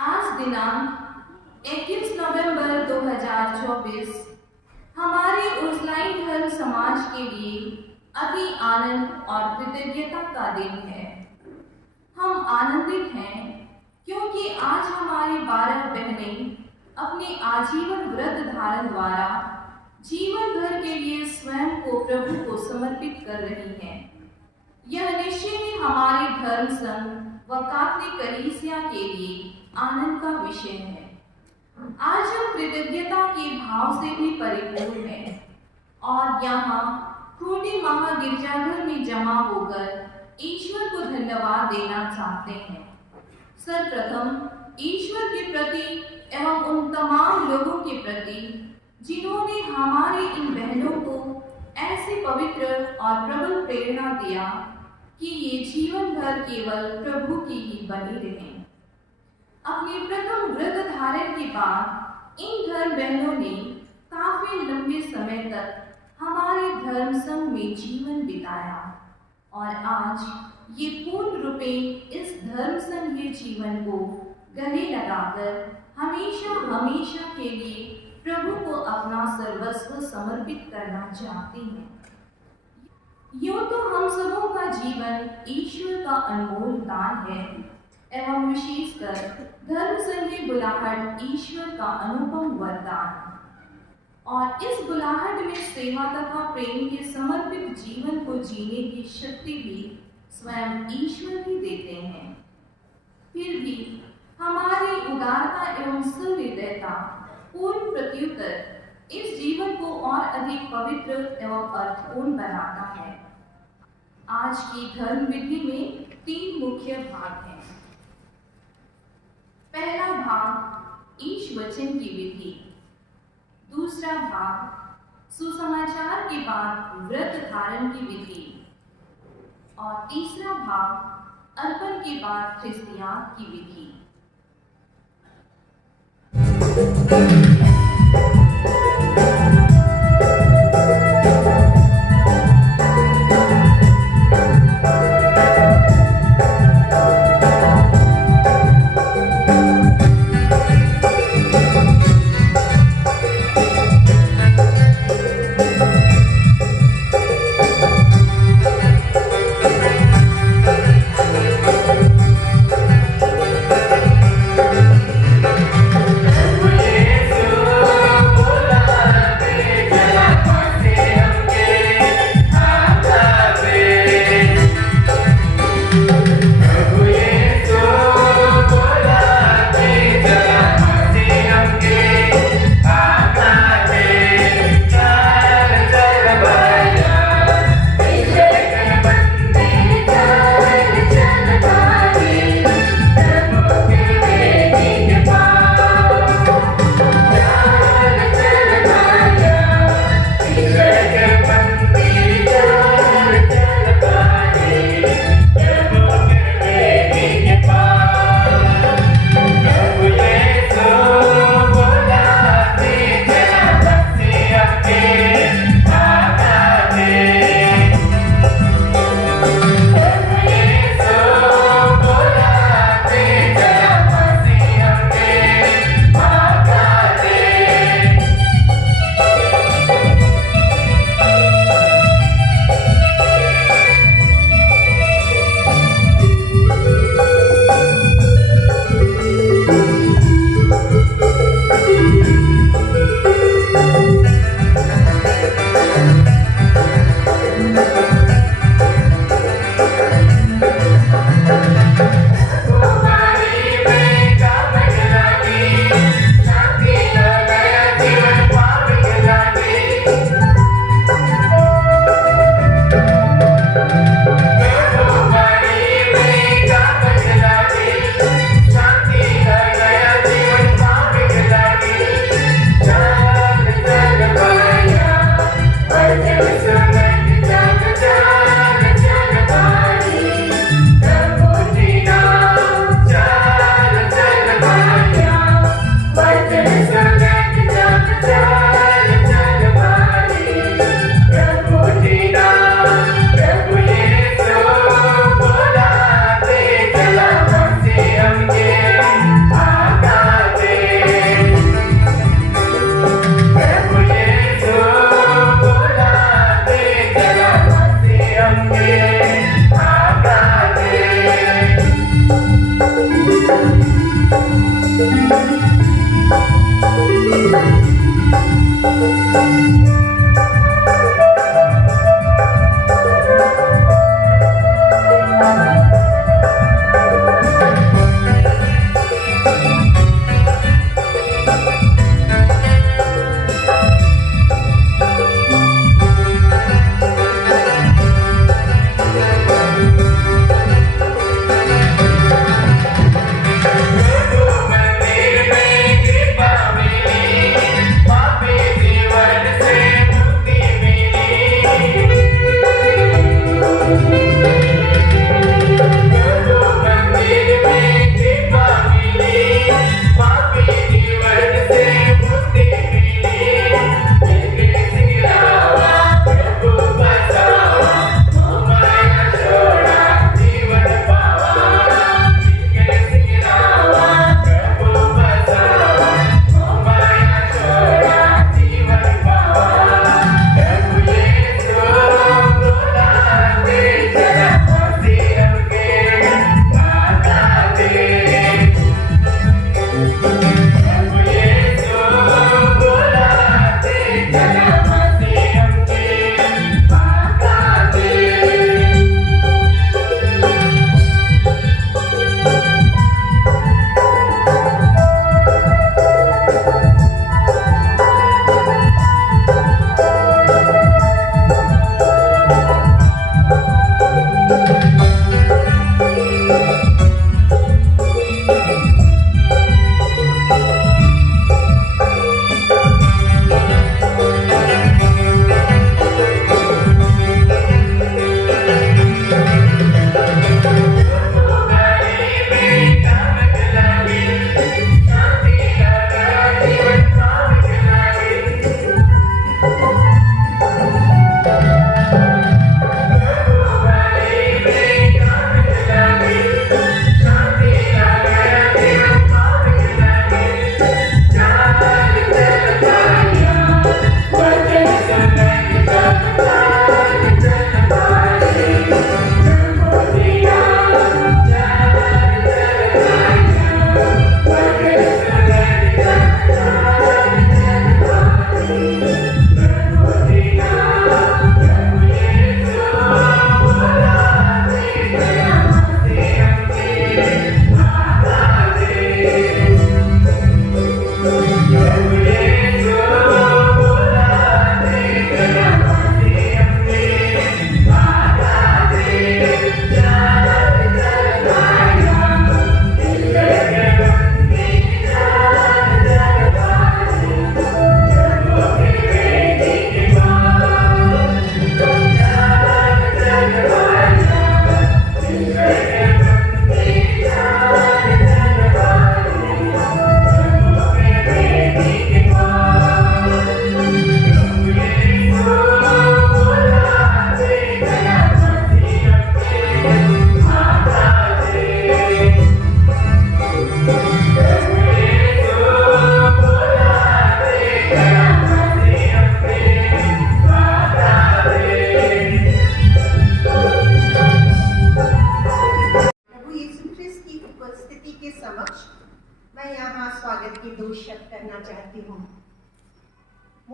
आज दिनांक 21 नवंबर 2024 हमारे उजलाई धर्म समाज के लिए अति आनंद और कृतज्ञता का दिन है। हम आनंदित हैं क्योंकि आज हमारी 12 बहनें अपने आजीवन व्रत धारण द्वारा जीवन भर के लिए स्वयं को प्रभु को समर्पित कर रही हैं। यह निश्चय ही हमारे धर्म संघ व कैथोलिक कलीसिया के लिए आनंद का विषय है। आज हम कृतज्ञता के भाव से भी परिपूर्ण हैं और यहाँ खूंटी महागिरजाघर में जमा होकर ईश्वर को धन्यवाद देना चाहते हैं। सर्वप्रथम ईश्वर के प्रति एवं उन तमाम लोगों के प्रति जिन्होंने हमारे इन बहनों को ऐसे पवित्र और प्रबल प्रेरणा दिया कि ये जीवन भर केवल प्रभु की ही बनी रहें। अपने प्रथम व्रत धारण के बाद इन धर्म बहनों ने काफी लंबे समय तक हमारे धर्म संघ में जीवन बिताया और आज ये पूर्ण रूपे इस धर्म संघीय जीवन को गले लगाकर हमेशा हमेशा के लिए प्रभु को अपना सर्वस्व समर्पित करना चाहती हैं। यूं तो हम सबों का जीवन ईश्वर का अनमोल दान है एवं विशेषकर धर्म संघीय बुलाहट ईश्वर का अनुपम वरदान, और इस बुलाहट में सेवा तथा प्रेम के समर्पित जीवन को जीने की शक्ति भी स्वयं ईश्वर ही देते हैं। फिर भी हमारी उदारता एवं सहृदयता पूर्ण प्रत्युत्तर इस जीवन को और अधिक पवित्र एवं अर्थपूर्ण बनाता है। आज की धर्म विधि में 3 मुख्य भाग हैं। पहला भाग ईश वचन की विधि, दूसरा भाग सुसमाचार के बाद व्रत धारण की विधि और तीसरा भाग अर्पण के बाद ख्रिस्तियान की विधि।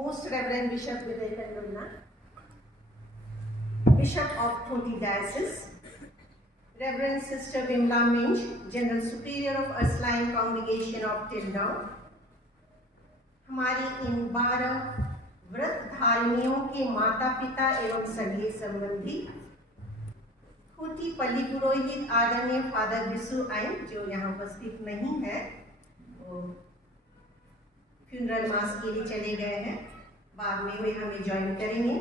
Most Reverend Bishop Vivekananda, Bishop of Khunti Diocese, Reverend Sister Vimla Minch, General Superior of Ursuline Congregation of Tildown, हमारी इन 12 व्रत धारिणियों के माता पिता एवं सगे संबंधी, खूंटी पल्ली पुरोहित आदरणीय फादर विसु आइन जो यहाँ उपस्थित नहीं है, वो फ्यूनरल मास के लिए चले गए हैं, बाद में वे हमें ज्वाइन करेंगे।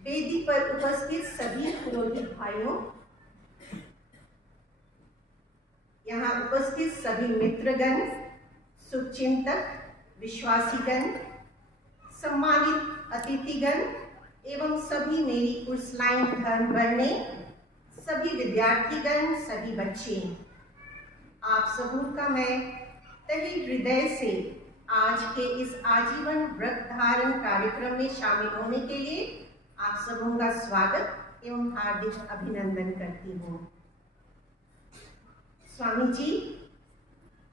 वेदी पर उपस्थित सभी पुरोहित भाइयों, यहाँ उपस्थित सभी मित्रगण, शुभचिंतक, विश्वासीगण, सम्मानित अतिथिगण एवं सभी मेरी उर्सुलाइन धर्म वर्णे, सभी विद्यार्थीगण, सभी बच्चे, आप सबों का मैं तहे हृदय से आज के इस आजीवन व्रत धारण कार्यक्रम में शामिल होने के लिए आप सबों का स्वागत एवं हार्दिक अभिनंदन करती हूँ। स्वामी जी,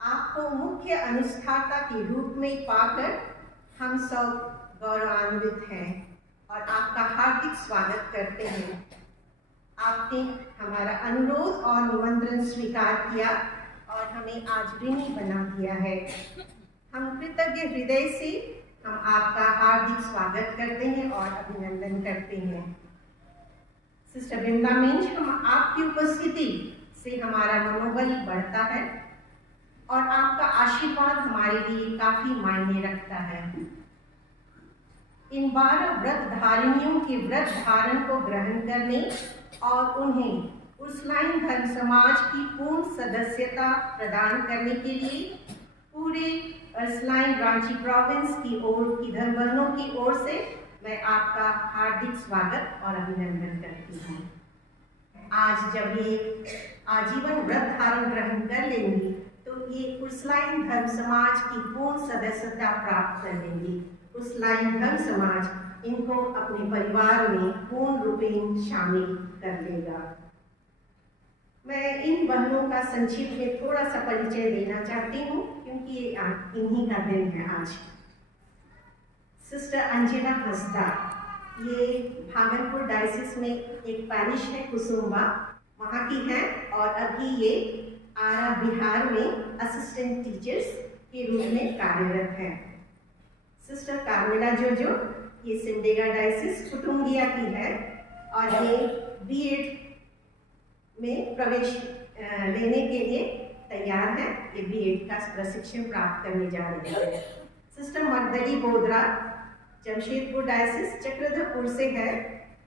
आपको मुख्य अनुष्ठाता के रूप में पाकर हम सब गौरवान्वित हैं और आपका हार्दिक स्वागत करते हैं। आपने हमारा अनुरोध और निमंत्रण स्वीकार किया और हमें आज ऋणी बना दिया है। हम कृतज्ञ हृदय से हम आपका हार्दिक स्वागत करते हैं और अभिनंदन करते हैं। सिस्टर विमला मिंच, हम आपकी उपस्थिति से हमारा मनोबल बढ़ता है और आपका आशीर्वाद हमारे लिए काफी मायने रखता है। इन 12 व्रत धारिणियों के व्रत धारण को ग्रहण करने और उन्हें उर्सुलाइन धर्म समाज की पूर्ण सदस्यता प्रदान करने के लिए पूरे उर्सुलाइन रांची प्रोविंस की ओर की धर्मवर्णों की ओर से मैं आपका हार्दिक स्वागत और अभिनंदन करती हूँ। आज जब ये आजीवन व्रत धारण ग्रहण कर लेंगी तो ये उर्सुलाइन धर्म समाज की पूर्ण सदस्यता प्राप्त कर लेंगी। उर्सुलाइन धर्म समाज इनको अपने परिवार में पूर्ण रूपेण शामिल कर लेगा। मैं इन बहनों का संक्षिप्त में थोड़ा सा परिचय देना चाहती हूँ क्योंकि ये इन्हीं का दिन है आज। सिस्टर अंजना हंसदा, ये भागलपुर डायसिस में एक पैरिश है कुसुम्बा, वहाँ की हैं और अभी ये आरा बिहार में असिस्टेंट टीचर्स के रूप में कार्यरत हैं। सिस्टर कार्मेला जोजो, ये सिमडेगा डायसिस कुटुंबिया की है और ये बीएड में प्रवेश लेने के लिए तैयार है। ये बीएड का प्रशिक्षण प्राप्त करने जा रही है। सिस्टर मगदली बोदरा, जमशेदपुर डायसिस चक्रधरपुर से है,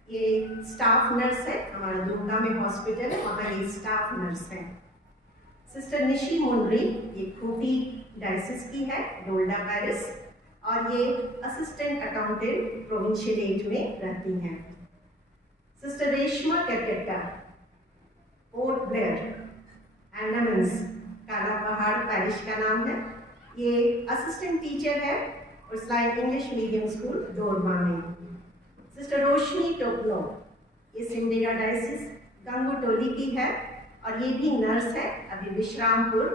ये स्टाफ नर्स है, हमारा दुर्गा में हॉस्पिटल है, वहाँ ये स्टाफ नर्स है। सिस्टर निशी मुंडरी, ये खूंटी डायसिस की है, डोल्डा पैरिस, और ये असिस्टेंट अकाउंटेंट प्रोविंशियल में रहती हैं। सिस्टर रेशमा कैकेटा, पोर्ट ब्लेयर, एंडमान्स, काला पहाड़ पैरिश का नाम है, ये असिस्टेंट टीचर है उर्सुलाइन इंग्लिश मीडियम स्कूल डोरमा में। सिस्टर रोशनी टोपलो, ये सिमडेगा डायसिस गंगोटोली की है और ये भी नर्स है, अभी विश्रामपुर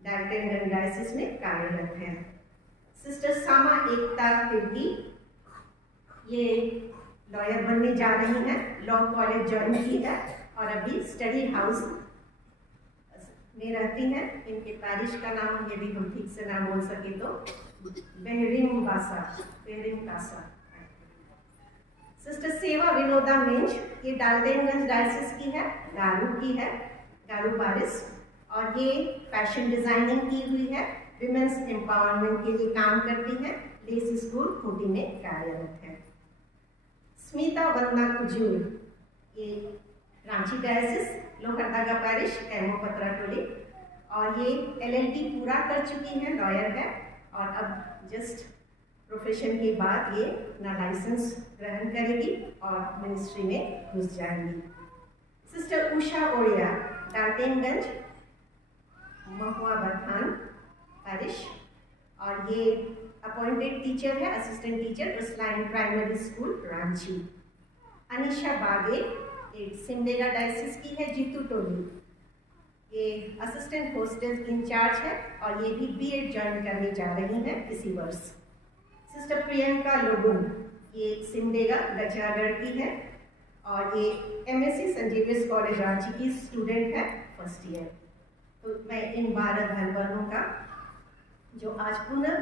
डाल्टनगंज डायसिस में कार्यरत है। सिस्टर सामा एकता तिर्की, ये लॉयर बनने जा रही हैं, लॉ कॉलेज ज्वाइन की है और अभी स्टडी हाउस में रहती हैं। इनके पैरिश का नाम यदि हम ठीक से ना बोल सके तो बहरीम कासा। सिस्टर सेवा विनोदा मिंच, ये डाल्टनगंज डायसिस की है, गारू की है, गारू पारिस, और ये फैशन डिजाइनिंग की हुई है, विमेंस एम्पावरमेंट के लिए काम करती है, लेस स्कूल खूंटी में कार्यरत है। स्मिता वंदना कुजूर, ये Ranchi diocese Lohardaga parish camo पत्रा टोली, और ये LLB पूरा कर चुकी हैं, लॉयर है और अब जस्ट प्रोफेशन के बाद ये अपना लाइसेंस ग्रहण करेगी और मिनिस्ट्री में घुस जाएंगी। सिस्टर उषा ओड़िया, डाल्टनगंज महुआ बथान पैरिश, और ये अपॉइंटेड टीचर है, assistant teacher Ursuline primary school Ranchi. Anisha बागे, एक सिमडेगा डायसिस की है, जीतू टोली, ये असिस्टेंट हॉस्टल इंचार्ज है और ये भी बीएड ज्वाइन करने जा रही हैं इसी वर्ष। सिस्टर प्रियंका लोगुन, ये सिमडेगा गचागढ़ की है और ये MSc saint Xavier's college Ranchi की स्टूडेंट है, फर्स्ट ईयर। तो मैं इन 12 भाई बहनों का जो आज पुनः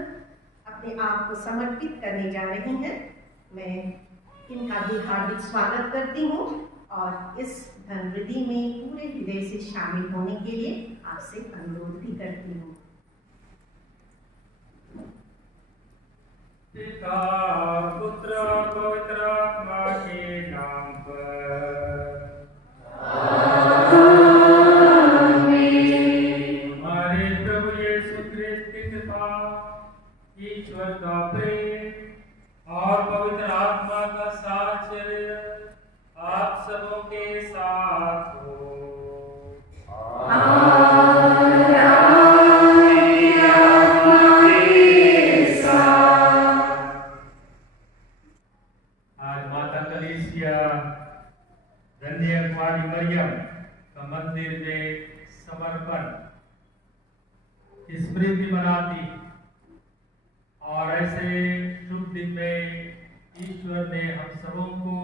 अपने आप को समर्पित करने जा रही हैं, मैं इनका भी हार्दिक स्वागत करती हूँ और इस धनवृद्धि में पूरे हृदय से शामिल होने के लिए आपसे अनुरोध भी करती हूँ। पिता पुत्र पवित्र आत्मा के नाम पर हमारे प्रभु यीशु ख्रिस्त की कृपा, ईश्वर का प्रेम और पवित्र आत्मा का साहचर्य आप सबों के साथ हो। धन्य कुमारी मरियम का मंदिर में समर्पण स्मृति मनाती और ऐसे शुभ दिन में ईश्वर ने हम सबों को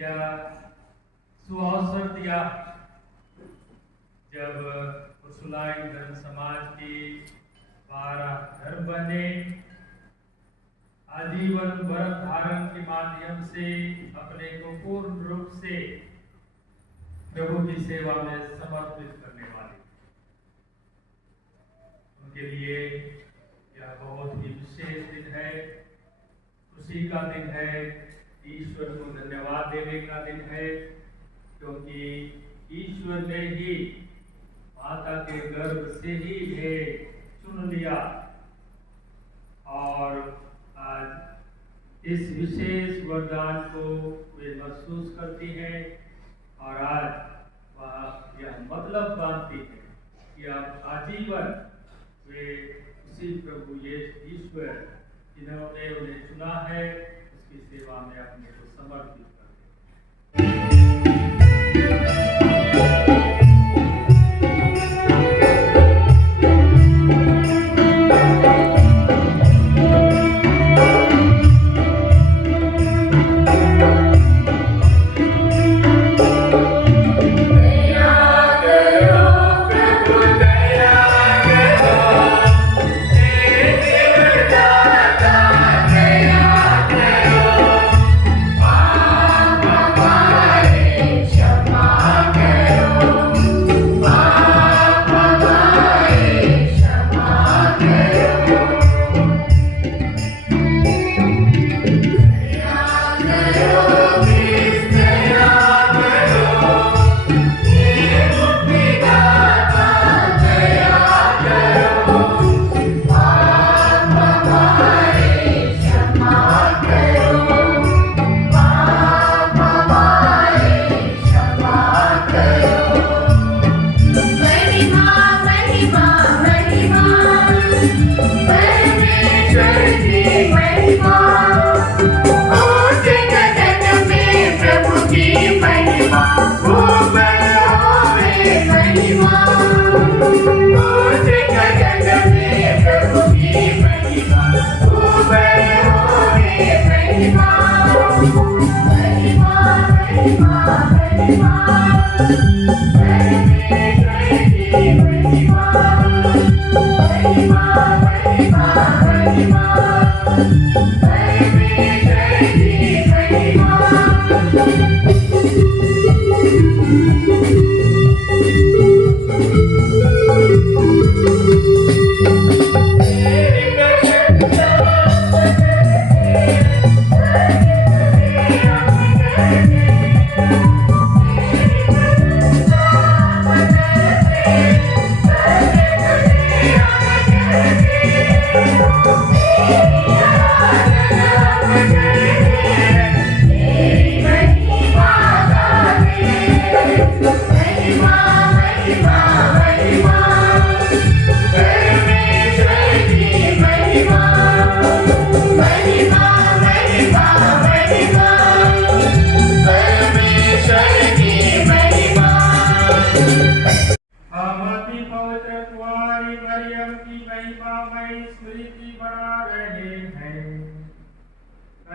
यह सुअवसर दिया जब उर्सुलाइन धर्म समाज की 12 धर्म बने आजीवन व्रत धारण के माध्यम से अपने को पूर्ण रूप से प्रभु की सेवा में समर्पित करने वाले, उनके लिए यह बहुत ही विशेष दिन है, खुशी का दिन है, ईश्वर को धन्यवाद देने का दिन है, क्योंकि ईश्वर ने ही माता के गर्भ से ही इन्हें चुन लिया और आज इस विशेष वरदान को वे महसूस करती हैं और आज वह यह मतलब मानती है कि अब आजीवन वे उसी प्रभु ईश्वर जिन्होंने उन्हें चुना है उसकी सेवा में अपने को समर्पित करते हैं।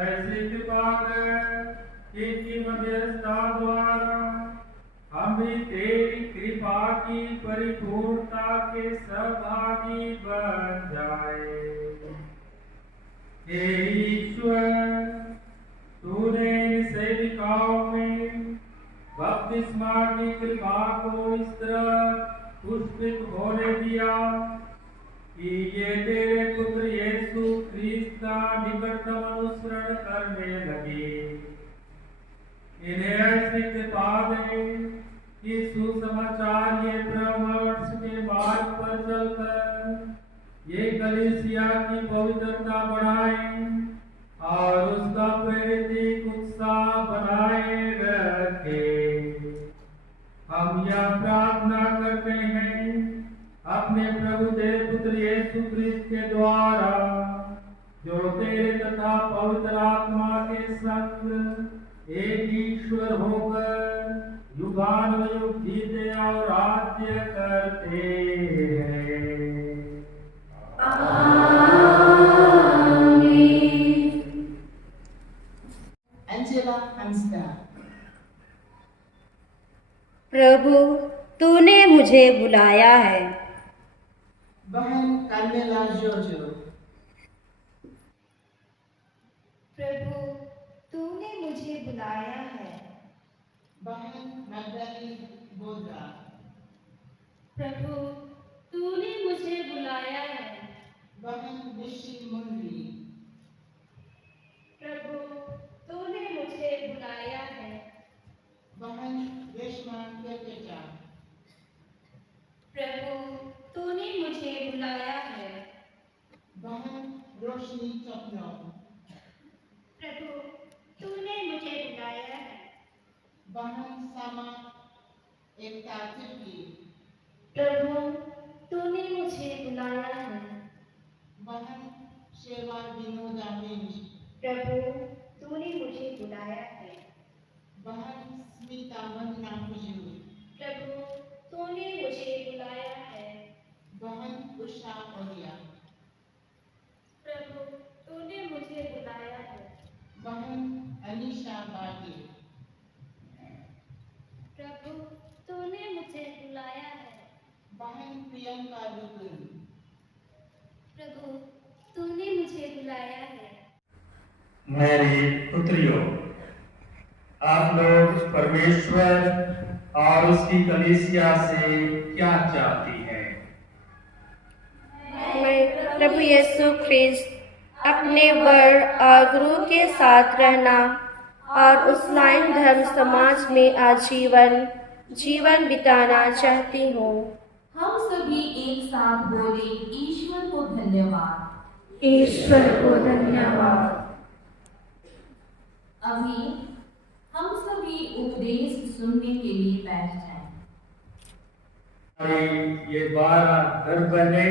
ऐसी कृपा कर कि इनकी मध्यस्थता द्वारा हम भी तेरी कृपा की परिपूर्णता के सहभागी बन जाए। हे ईश्वर, तूने सेविकाओं में बपतिस्मा की कृपा को इस तरह पुष्पित होने दिया कि ये तेरे पुत्र यीशु ख्रीस्त का निकटतम अनुसरण करने लगे। इन्हें ऐसी कृपा दे कि सुसमाचार ये परामर्श के मार्ग पर चलकर ये कलीसिया की पवित्रता बढ़ाए और उसका प्रेरित उत्साह बनाए रखे। हम यह प्रार्थना करते हैं अपने प्रभु तेरे पुत्र यीशु ख्रीस्त के द्वारा, जो तेरे तथा पवित्र आत्मा के संग एक ईश्वर होकर युगानुयुग जीते और राज्य करते हैं। Angela Hamsta। प्रभु, तूने मुझे बुलाया है। बहन कार्मेला जोजो। प्रभु, तूने मुझे बुलाया है। बहन मैगदली बोधा। प्रभु, तूने मुझे बुलाया है। बहन विशी मुंडी। प्रभु, तूने मुझे बुलाया है। बहन रेशमा केकेचा। प्रभु, तूने मुझे बुलाया है। बहन रोशनी चपनो। प्रभु, तूने मुझे बुलाया है। बहन सामा एकता तिर्की। प्रभु, तूने मुझे बुलाया है। बहन शेवा विनोदा मिंज। प्रभु, तूने मुझे बुलाया है। बहन स्मिता वंदना हुजूर। प्रभु, तूने मुझे बुलाया है। बहन उषा ओलिया। प्रभु, तूने मुझे बुलाया है। बहन अनीशा बागी। प्रभु, तूने मुझे बुलाया है। बहन प्रियंका रुकुन। प्रभु, तूने मुझे बुलाया है। मेरी पुत्रियों, आप लोग परमेश्वर और उसकी कलीसिया से क्या चाहती हैं? मैं प्रभु यीशु ख्रीस्त अपने वर और गुरु के साथ रहना और उस लाइन धर्म समाज में आजीवन जीवन बिताना चाहती हूँ। हम सभी एक साथ बोले, ईश्वर को धन्यवाद। ईश्वर को धन्यवाद। अभी हम सभी उपदेश सुनने के लिए बैठ जाएं। हमारी ये 12 घर बने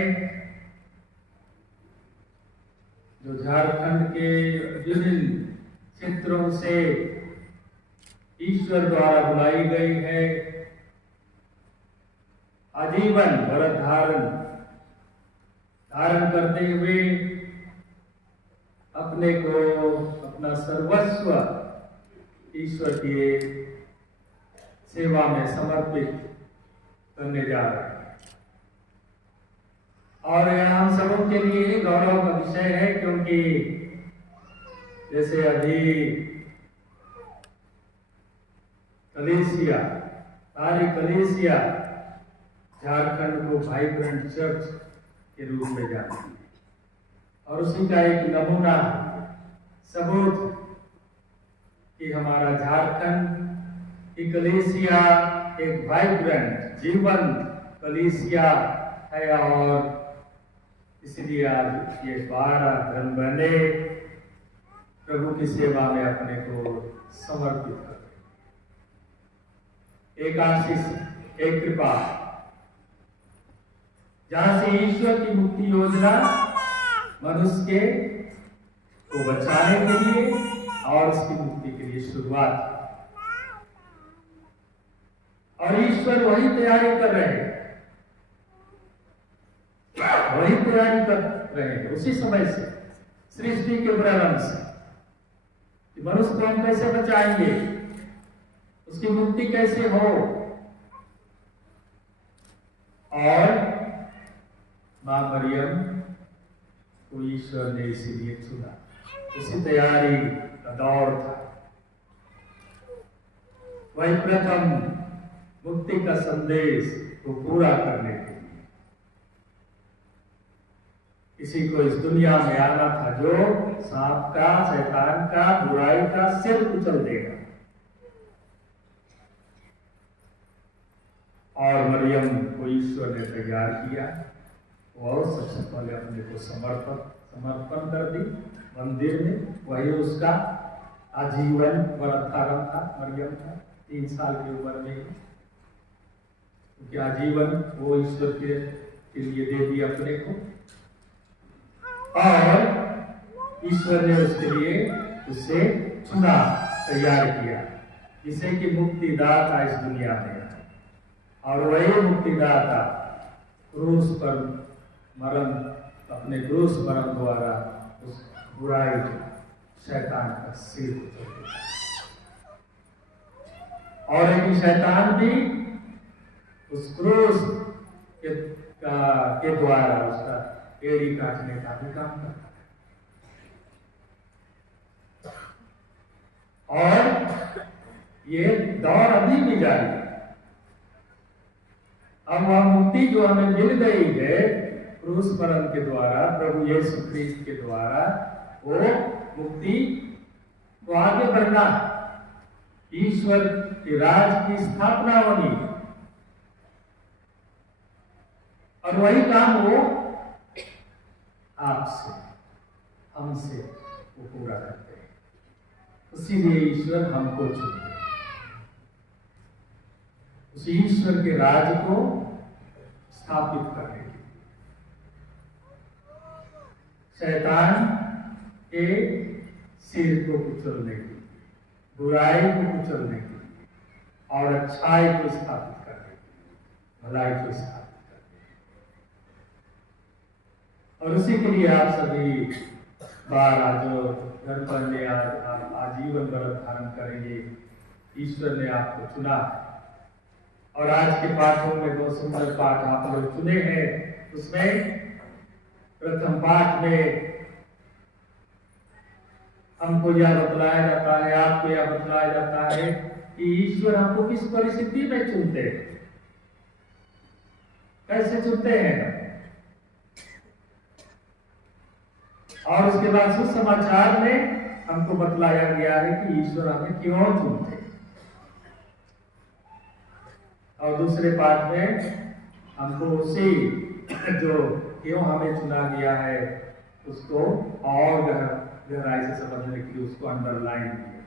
जो झारखंड के विभिन्न क्षेत्रों से ईश्वर द्वारा बुलाई गई है, आजीवन व्रत धारण करते हुए अपने को अपना सर्वस्व ईश्वर की सेवा में समर्पित करने जा रहे हैं। और यह हम सबों के लिए गौरव का विषय है, क्योंकि जैसे अभी कलीसिया सारी कलीसिया झारखंड को वाइब्रेंट चर्च के रूप में जानती है, और उसी का एक नमूना सबूत कि हमारा झारखंड की कलीसिया एक वाइब्रेंट जीवंत कलीसिया है। और इसलिए आज ये 12 धन बने प्रभु की सेवा में अपने को समर्पित कर एक आशीष, एक कृपा, जहां से ईश्वर की मुक्ति योजना मनुष्य के को बचाने के लिए और उसकी मुक्ति के लिए शुरुआत, और ईश्वर वही तैयारी कर रहे हैं, वही तैयारी कर रहे हैं उसी समय से सृष्टि के प्रारंभ से मनुष्य को हम कैसे बचाएंगे, उसकी मुक्ति कैसे हो। और मां मरियम को ईश्वर ने इसीलिए चुना, उसी तैयारी का दौर था, वही प्रथम मुक्ति का संदेश को पूरा करने के लिए किसी को इस दुनिया में आना था जो सांप का, शैतान का, बुराई का सिर कुचल देगा। और मरियम को ईश्वर ने तैयार किया और सबसे पहले अपने को समर्पण कर दी मंदिर में। वही उसका आजीवन व्रत धारण था मरियम का, 3 साल की उम्र में, क्योंकि आजीवन वो ईश्वर के लिए दे दी अपने को। और ईश्वर ने उसके लिए उसे चुना, तैयार किया, जिसे कि मुक्तिदाता इस दुनिया में है। और वही मुक्तिदाता क्रूस पर मरण, अपने क्रूस मरण द्वारा उस बुराई शैतान का सिर कुचल दिया। और एक शैतान भी उस क्रूस के द्वारा उसका एड़ी काटने का भी काम करता है। और ये दौर अभी भी जारी है। अब वह मुक्ति जो हमें मिल गई है क्रूस मरण के द्वारा, प्रभु यीशु ख्रीस्त के द्वारा, वो मुक्ति को आगे बढ़ना, ईश्वर के राज की स्थापना होनी, और वही काम वो आपसे, हमसे वो पूरा करते हैं। इसीलिए ईश्वर हमको चुनते हैं, उस ईश्वर के राज को स्थापित करने के लिए, शैतान के सिर को कुचलने के लिए, बुराई को कुचलने के लिए, और अच्छाई को स्थापित करने के लिए, भलाई को स्थापित करने के लिए। और उसी के लिए आप सभी बार जो घर पर आजीवन व्रत धारण करेंगे, ईश्वर ने आपको चुना। और आज के पाठों में 2 सुंदर पाठ आप लोग चुने हैं। उसमें प्रथम पाठ में हमको यह बतलाया जाता है, आपको यह बतलाया जाता है कि ईश्वर हमको किस परिस्थिति में चुनते हैं, कैसे चुनते हैं। और उसके बाद सुसमाचार में हमको बतलाया गया है कि ईश्वर हमें क्यों चुनते हैं। और दूसरे पाठ में हमको उसी जो क्यों हमें चुना गया है उसको और गहराई से समझने के लिए उसको अंडरलाइन किया।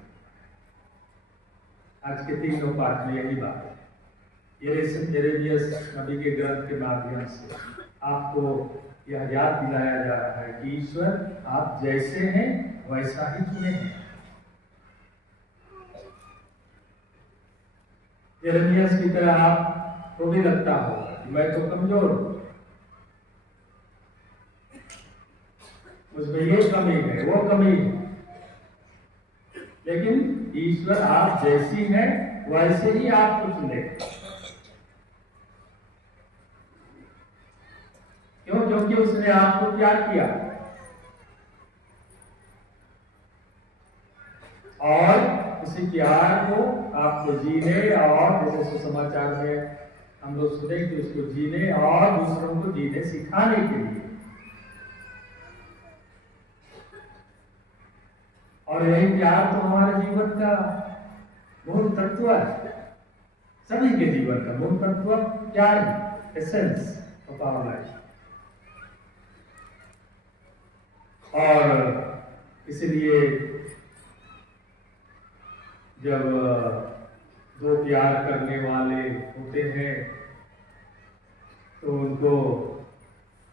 आज के 3 पाठ में यही बात है। यिर्मयाह नबी के ग्रंथ के माध्यम से आपको यह याद दिलाया जा रहा है कि ईश्वर आप जैसे हैं वैसा ही चुने हैं। यिर्मयाह की तरह आपको भी लगता होगा कि मैं तो कमजोर हूं, मुझमें ये कमी है, वो कमी है, लेकिन ईश्वर आप जैसी हैं वैसे ही आपको चुने। क्यों? क्योंकि उसने आपको प्यार किया और उसी प्यार को आपको जीने, और जैसे सुसमाचार में हम लोग सुने कि उसको जीने और दूसरों को जीने सिखाने के लिए। और यही प्यार तो हमारे जीवन का मूल तत्व है। सभी के जीवन का मूल तत्व प्यार है, एसेंस ऑफ आवर लाइफ। और इसलिए जब 2 प्यार करने वाले होते हैं तो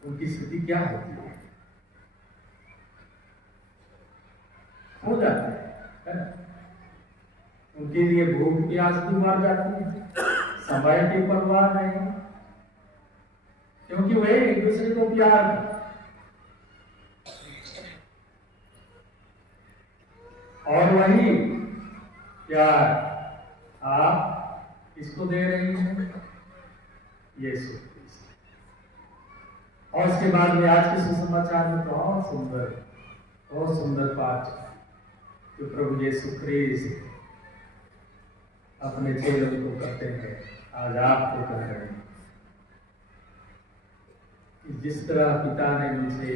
उनकी स्थिति क्या होती है? हो जाती है ना? उनके लिए भूख प्यास भी मर जाती है, समय की परवाह नहीं, क्योंकि वे एक दूसरे को प्यार करते। और वही प्यार आप इसको दे रही हैं, यीशु क्रिस्ट। और उसके बाद में आज के सुसमाचार में तो बहुत सुंदर पाठ जो प्रभु यीशु क्रिस्ट अपने चेलों को कहते हैं, आज आपको कह रहे हैं कि जिस तरह पिता ने मुझे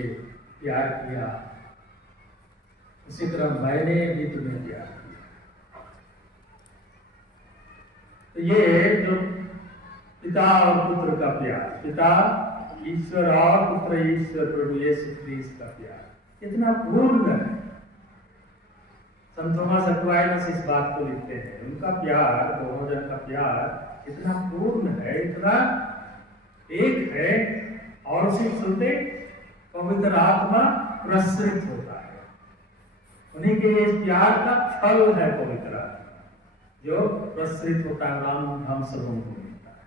प्यार किया उसी तरह मैंने भी तुम्हें प्यार किया। तो ये जो पिता और पुत्र का प्यार, पिता ईश्वर और पुत्र ईश्वर प्रभु यीशु क्रिस्ट का प्यार कितना पूर्ण है। संत थॉमस एक्वाइनस इस बात को लिखते हैं, उनका प्यार, दोनों जन का प्यार इतना पूर्ण है, इतना एक है, और उसी चलते पवित्र आत्मा प्रसरित होता है। उन्हीं के इस प्यार का फल है पवित्र आत्मा जो प्रसरित होता है, हम सबों को मिलता है।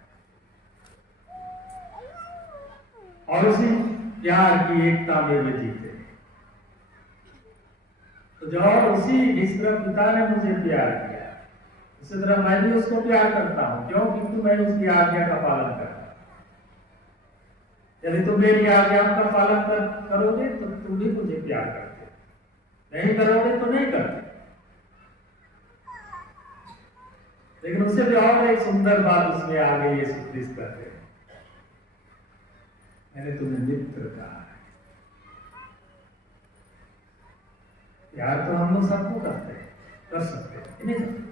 और उसी प्यार की एकता में वे जीते। तो जो उसी जिस तरह पिता ने मुझे प्यार किया उसी तरह मैं भी उसको प्यार करता हूं। क्यों? क्योंकि मैं उसकी आज्ञा का पालन करता हूं। यदि तुम मेरी आज्ञा का पालन करोगे तो तुम भी मुझे प्यार करते, नहीं करोगे तो नहीं करते। लेकिन उससे भी और एक सुंदर बात उसमें आ गई, यीशु क्रिस्ट कहते हैं, मैंने तुम्हें मित्र कहा है। प्यार तो हम लोग सबको करते हैं, कर सकते हैं, नहीं करते।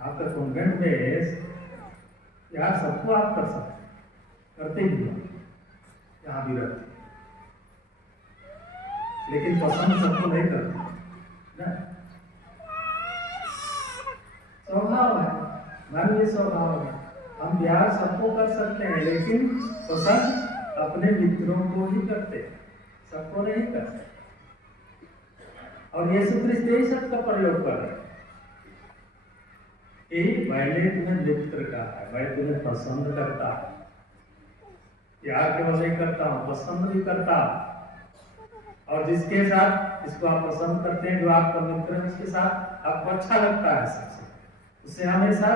आपका कॉन्वेंट में प्यार सबको आप कर सकते हैं, करते ही हो, जहां भी रहते, लेकिन पसंद सबको नहीं करते ना। स्वभाव है, मानवीय स्वभाव है, हम प्यार सबको कर सकते हैं लेकिन पसंद अपने मित्रों को ही करते हैं, सबको नहीं करते। और यीशु क्रिस्त यही शब्द का प्रयोग कर रहे हैं कि मैंने तुम्हें मित्र कहा है, मैं तुम्हें पसंद करता हूं। प्यार केवल नहीं करता हूं, पसंद भी करता हूं। और जिसके साथ इसको आप पसंद करते हैं, जो आपका मित्र है, उसके साथ आपको अच्छा लगता है, सबसे उससे हमेशा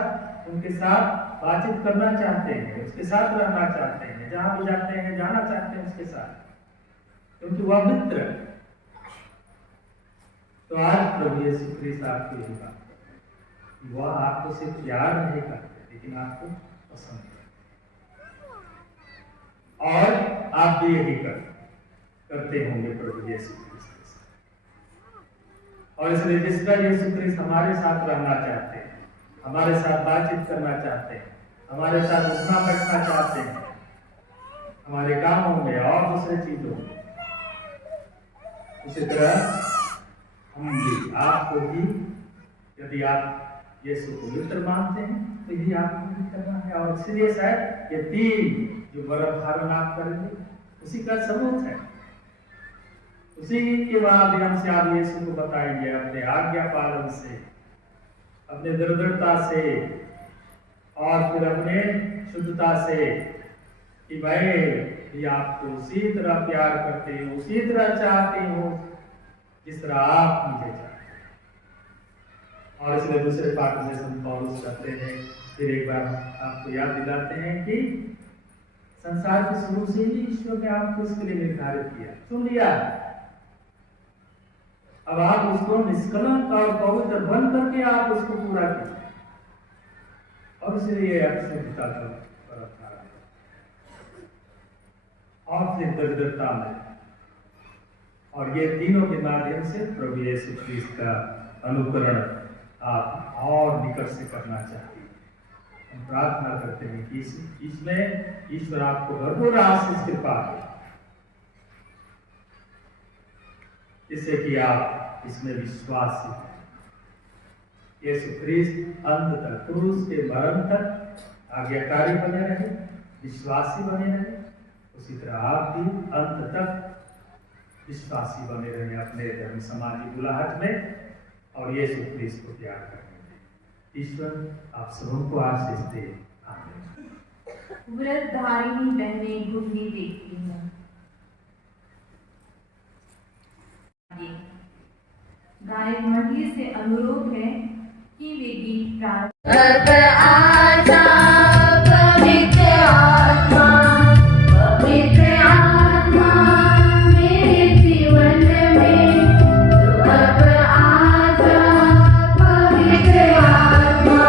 उनके साथ बातचीत करना चाहते हैं, उसके साथ रहना चाहते हैं, जहां भी जाते हैं जाना चाहते हैं उसके साथ, क्योंकि वह मित्र है। तो आज प्रभु यीशु क्रिस्त आपको यही बात करते हैं, वह आपको सिर्फ प्यार नहीं करते लेकिन आपको पसंद करते, और आप भी यही करते होंगे प्रभु यीशु क्रिस्त के साथ। और इसलिए जिस तरह यीशु क्रिस्त हमारे साथ रहना चाहते हैं, हमारे साथ बातचीत करना चाहते हैं, हमारे साथ उठना बैठना चाहते हैं, हमारे कामों में और दूसरे चीजों में, उसी तरह हम भी, आपको भी, यदि आप यीशु को मित्र मानते हैं तो यही आपको भी करना है। और इसलिए शायद ये 3 जो वरद धारण आप करेंगे उसी का सबूत है, उसी के माध्यम से आप यीशु को बताएंगे, अपने आज्ञा पालन से, अपने दृढ़ता से, और फिर अपने शुद्धता से, कि मैं भी आपको उसी तरह प्यार करती हूँ, उसी तरह चाहती हूँ जिस तरह आप मुझे चाहते हैं। और इसलिए दूसरे पाठ में संत पौलुस कहते हैं, फिर एक बार आपको याद दिलाते हैं कि संसार के शुरू से ही ईश्वर ने आपको इसके लिए निर्धारित किया, चुन लिया। अब आप उसको निष्कलंक और पवित्र बन करके आप उसको पूरा कीजिए, और इसलिए आपसे पिता का और फिर दरिद्रता में, और ये तीनों के माध्यम से प्रभु यीशु क्रिस्त का अनुकरण आप और निकट से करना चाहते हैं। हम प्रार्थना करते हैं कि इसमें ईश्वर आपको भरपूर आशीष कृपा दे, जिससे कि आप इसमें विश्वासी हैं। यीशु क्रिस्त अंत तक, क्रूस के मरण तक आज्ञाकारी बने रहे, विश्वासी बने रहे, उसी तरह आप भी अंत तक विश्वासी बने रहे अपने धर्म समाजी बुलाहट में, और यीशु क्रिस्त को प्यार करने में। ईश्वर आप सबों को आशीष दे। आमीन। व्रतधारिणी बहनें घूमने देखती हैं। गायक मंडली से अनुरोध है कि वे गीत प्रारंभ अब आजा पवित्र आत्मा मेरे जीवन में, तो अब आजा पवित्र आत्मा,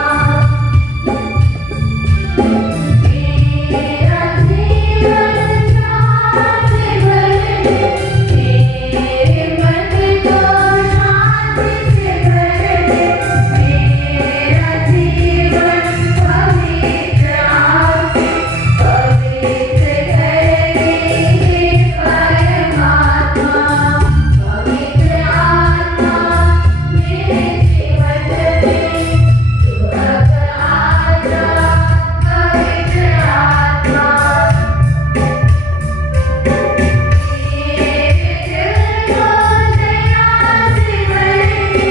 मेरा जीवन शांति से भर दे, मेरे मन को शांति से भर दे, मेरा जीवन पवित्र आपसे पवित्र कर दे परमात्मा, पवित्र आत्मा मेरे जीवन में, तू अब आजा पवित्र आत्मा, मेरे दिल को दया से भर दे,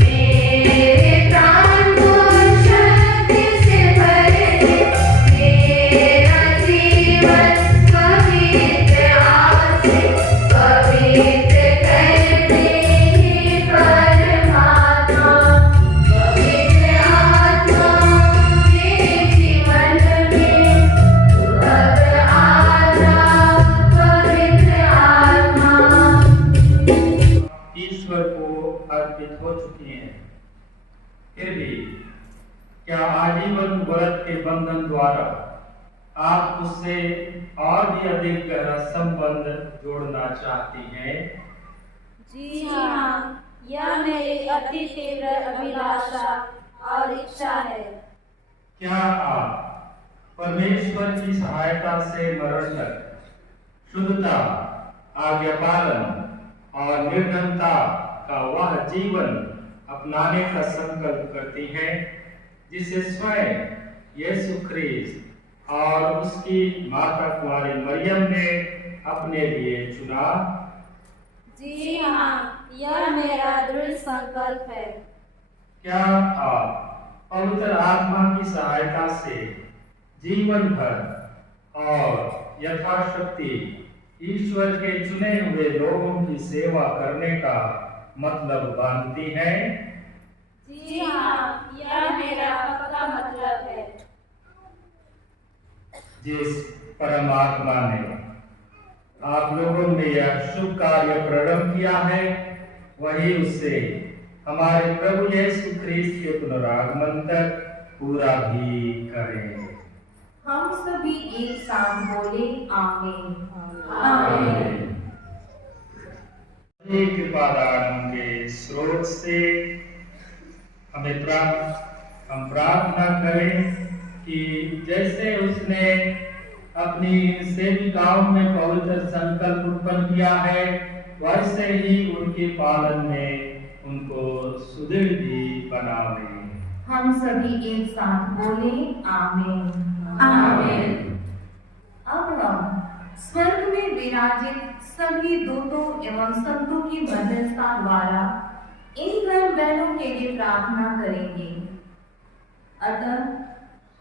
मेरे प्राण को शक्ति से भर दे, मेरा जीवन पवित्र आपसे पवित्र कर दे परमात्मा, पवित्र आत्मा मेरे जीवन में, तू अब आजा पवित्र आत्मा। ईश्वर को अर्पित हो चुकी हैं, फिर भी क्या आजीवन व्रत के बंधन द्वारा आप उससे और भी अधिक गहरा संबंध जोड़ना चाहती हैं? जी हाँ, यह मेरी अति तीव्र अभिलाषा और इच्छा है। क्या आप परमेश्वर की सहायता से मरण तक शुद्धता, आज्ञा पालन और निर्धनता का वह जीवन अपनाने का संकल्प करती हैं जिसे स्वयं यीशु ख्रीस्त और उसकी माता कुमारी मरियम ने अपने लिए चुना? जी हाँ, यह मेरा दृढ़ संकल्प है। क्या आप पवित्र आत्मा की सहायता से जीवन भर और यथाशक्ति ईश्वर के चुने हुए लोगों की सेवा करने का मतलब बांधती हैं? जी हाँ, यह मेरा पक्का मतलब है। जिस परमात्मा ने आप लोगों में यह शुभ कार्य प्रारंभ किया है, वही उसे हमारे प्रभु यीशु ख्रीस्त के पुनरागमन तक पूरा भी करें। हम सभी एक साथ बोले आमीन। आमीन। कृपा दान के स्रोत से हम प्रार्थना करें कि जैसे उसने अपनी सेविकाओं में पवित्र संकल्प उत्पन्न किया है, वैसे ही उनके पालन में उनको सुदृढ़ भी बनावे। हम सभी एक साथ बोले आमीन। आमीन। अब हम स्वर्ग में विराजित सभी दूतों एवं संतों की मध्यस्थता द्वारा इन धर्म बहनों के लिए प्रार्थना करेंगे। अतः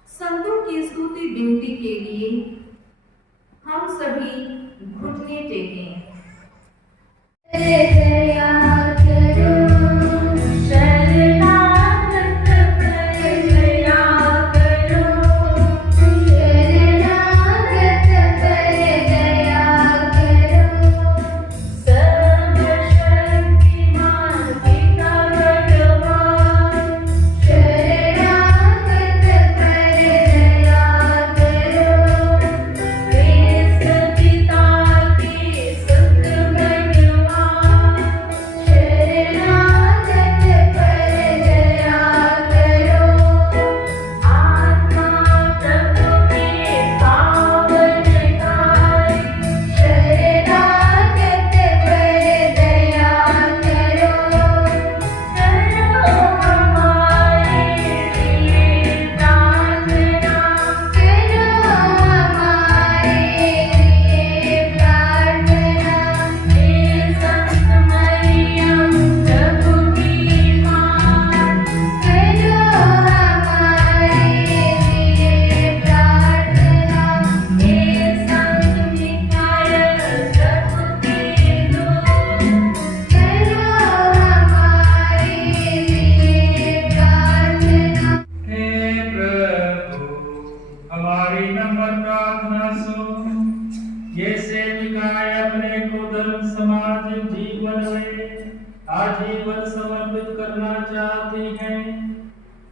संतों की स्तुति विनती के लिए हम सभी घुटने टेकें। पिता के सुख भगवान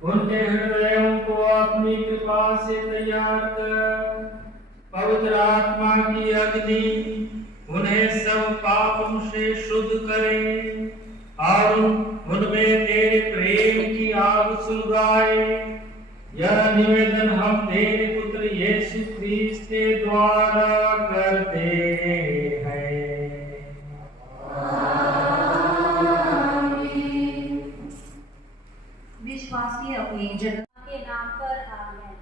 उनके हृदयों को अपनी कृपा से तैयार कर पवित्र आत्मा की अग्नि उन्हें सब पापों से शुद्ध करे और उनमें तेरे प्रेम की आग सुलगाए। यह निवेदन हम तेरे पुत्र यीशु क्रिस्त के द्वारा करते हैं। विश्वासी अपनी जगह के नाम पर आमेन।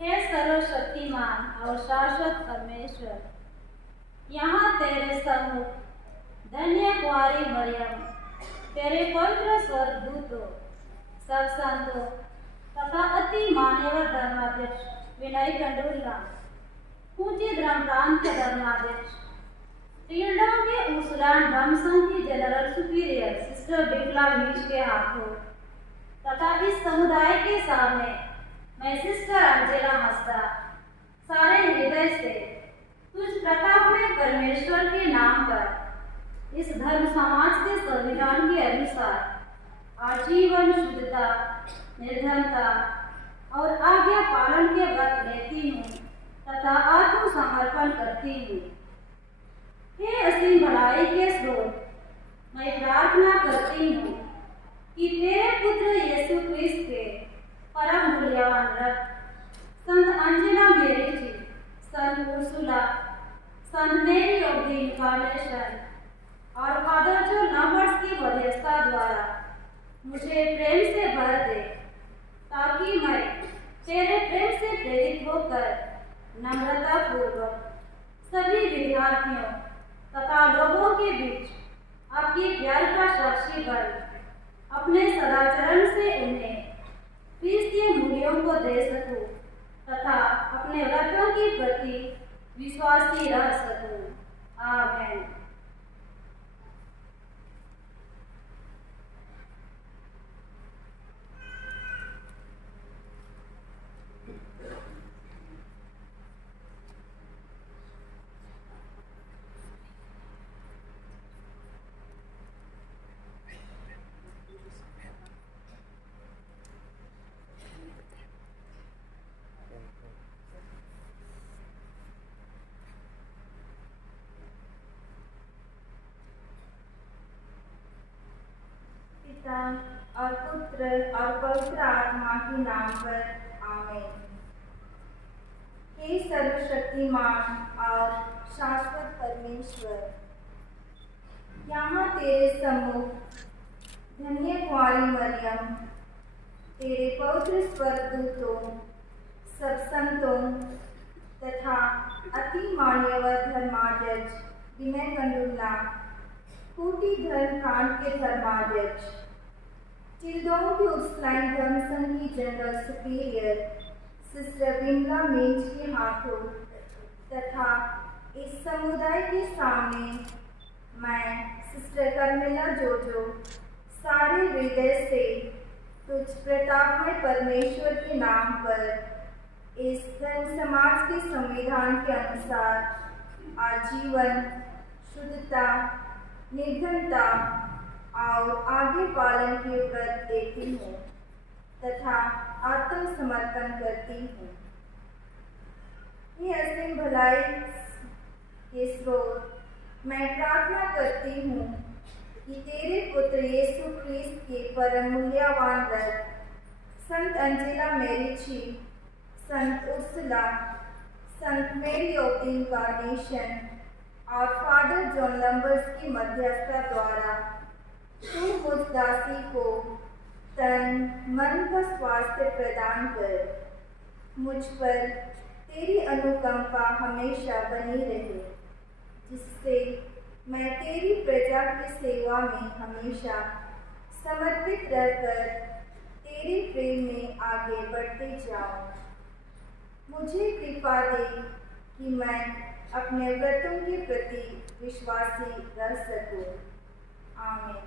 हे सर्वशक्तिमान और शाश्वत परमेश्वर, यहाँ तेरे सम्मुख धन्य कुंवारी मरियम, तेरे पवित्र स्वर्गदूतों, सब संतों तथा अति मान्यवर धर्माध्यक्ष विनय कंडूला, पूज्य धर्म प्रांत के धर्माध्यक्ष टील्डों के उसूलान धर्म संघ की जनरल सुपीरियर सिस्टर बिप्ला मीच के हाथों तथा इस समुदाय के सामने मैं सिस्टर अंजेला हंसदा सारे हृदय से तुझ प्रताप में परमेश्वर के नाम पर इस धर्म समाज के संविधान के अनुसार आजीवन शुद्धता, निर्धनता और आज्ञा पालन के व्रत लेती हूँ तथा आत्मसमर्पण करती हूँ। हे असीम भलाई के स्रोत, मैं प्रार्थना करती हूँ कि तेरे पुत्र यीशु क्रिस्त के परम मूल्यवान रक्त संत अंजना मेरी जी, संत उर्सुला, संत मेरी ऑफ द इनकार्नेशन और फादर जो नंबर्स की मध्यस्थता द्वारा मुझे प्रेम से भर दे, ताकि मैं तेरे प्रेम से प्रेरित होकर नम्रता पूर्वक सभी विद्यार्थियों तथा लोगों के बीच आपके प्यार का साक्षी बन अपने सदाचरण से उन्हें क्रिस्तीय मूल्यों को दे सकूं तथा अपने व्रतों के प्रति विश्वासी रह सकूं। आमीन। पिता और पुत्र और पवित्र आत्मा के नाम पर आमीन। हे सर्वशक्तिमान और शाश्वत परमेश्वर, यहाँ तेरे सम्मुख धन्य कुंवारी मरियम, तेरे पवित्र स्वर्गदूतों, सब संतों तथा अति मान्यवर धर्माध्यक्ष विनय कंडूला, कोटि धर्म कांड के धर्माध्यक्ष टिल्डों के उर्सुलाइन धर्म संघ की जनरल सुपीरियर सिस्टर बिमला मेंज के हाथों तथा इस समुदाय के सामने मैं सिस्टर कर्मेला जोजो सारे हृदय से तुझ प्रतापमय परमेश्वर के नाम पर इस धर्म समाज के संविधान के अनुसार आजीवन शुद्धता, निर्धनता और आगे पालन के व्रत लेती हूँ तथा आत्मसमर्पण करती हूँ। ये असीम भलाई के स्रोत, मैं प्रार्थना करती हूँ कि तेरे पुत्र यीशु क्रिस्त के परम मूल्यवान रक्त संत अंजेला मेरिची, संत उर्सुला, संत मेरी ऑफ द इनकार्नेशन और फादर जॉन लंबर्स की मध्यस्थता द्वारा तू मुझ दासी को तन मन का स्वास्थ्य प्रदान कर। मुझ पर तेरी अनुकंपा हमेशा बनी रहे, जिससे मैं तेरी प्रजा की सेवा में हमेशा समर्पित रहकर तेरे प्रेम में आगे बढ़ते जाऊं। मुझे कृपा दे कि मैं अपने व्रतों के प्रति विश्वासी रह सकूं। आमीन।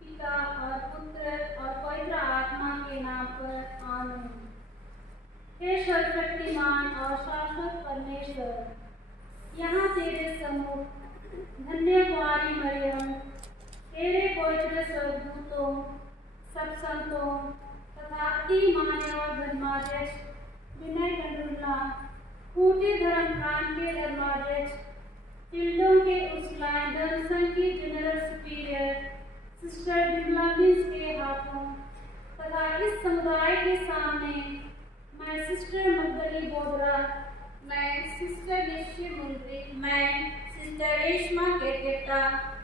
पिता और पुत्र और पर आमीन। हे सर्वशक्तिमान और शाश्वत परमेश्वर, यहाँ तेरे सम्मुख धन्य कुंवारी मरियम, तेरे पवित्र स्वर्गदूतों, सब संतों तथा अति मान्य और धर्माध्यक्ष विनय कंडुला, खूंटी धर्म प्रांत के धर्माध्यक्ष, टिल्डों के उस्लाइन धर्म संघ की जनरल सुपीरियर सिस्टर डिम्लामिस के हाथों तथा इस समुदाय के सामने मैं सिस्टर मगदली बोधरा, मैं सिस्टर निश्चय मुंद्री, मैं सिस्टर रेशमा केरकेटा,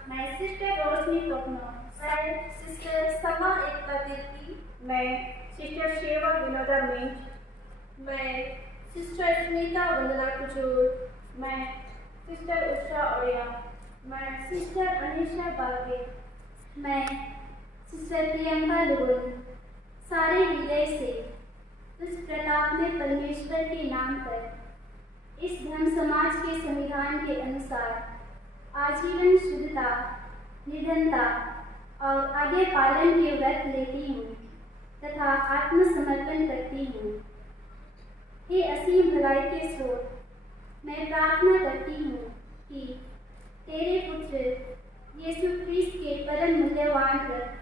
मैं सिस्टर रोशनी टोकनो, मैं सिस्टर समा एकता तिर्की, मैं सिस्टर शेवा विनोदा मिंच, मैं सिस्टर स्मिता वंदना कुचूर, मैं सिस्टर उषा ओरिया, मैं सिस्टर अनिशा बागे, मैं सिस्टर प्रियंका लुगुन, सारे हृदय से उस प्रताप में परमेश्वर के नाम पर इस धर्म समाज के संविधान के अनुसार आजीवन शुद्धता, निधनता और आगे पालन के व्रत लेती हूँ तथा आत्मसमर्पण करती हूँ। हे असीम भलाई के स्रोत, मैं प्रार्थना करती हूँ कि तेरे पुत्र यीशु ख्रीस्त के परम मूल्यवान रक्त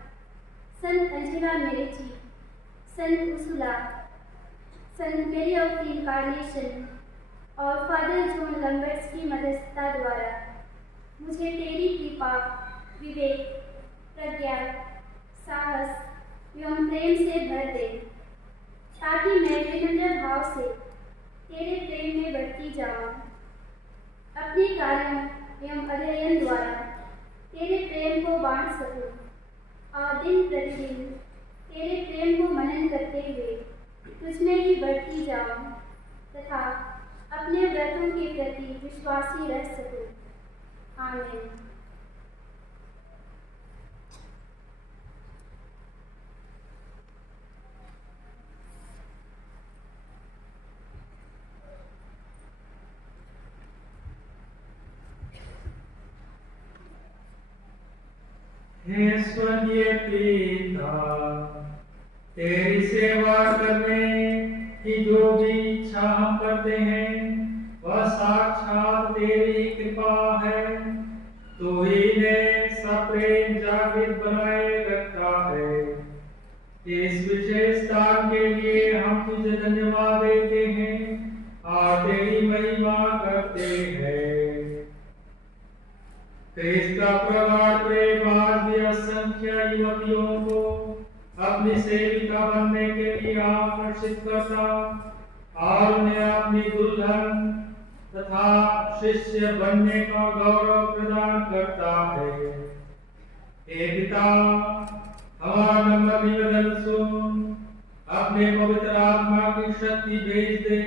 संत अंजिला मेरेची, संत उर्सुला, संत मेरी ऑफ द इनकार्नेशन और फादर जॉन लंबर्ट्स की मध्यस्थता द्वारा मुझे तेरी कृपा, विवेक, प्रज्ञा, साहस एवं प्रेम से भर दे, ताकि मैं विनम्र भाव से तेरे प्रेम में बढ़ती जाऊं। अपने कार्यों एवं अध्ययन द्वारा तेरे प्रेम को बांट सकूं और दिन प्रतिदिन तेरे प्रेम को मनन करते हुए तुझमें ही बढ़ती जाऊं तथा अपने व्रतों के प्रति विश्वासी रह सकूं। आमीन। हे स्वर्गीय पिता, तेरी सेवा करने की जो भी इच्छा हम करते हैं वह साक्षात तेरी कृपा है। तू ही ने सप्रेम जागृत बनाए रखा है। इस विशेष दान के लिए हम तुझे धन्यवाद देते हैं और तेरी महिमा करते हैं। क्रिस्त का प्रगाढ़ प्रेम आज भी असंख्य युवतियों को अपनी सेविका बनने के लिए आकर्षित करता और उन्हें अपनी दुल्हन तथा शिष्य बनने का गौरव प्रदान करता है। हे पिता, हमारा नम्र निवेदन सुन, अपने पवित्र आत्मा की शक्ति भेज दे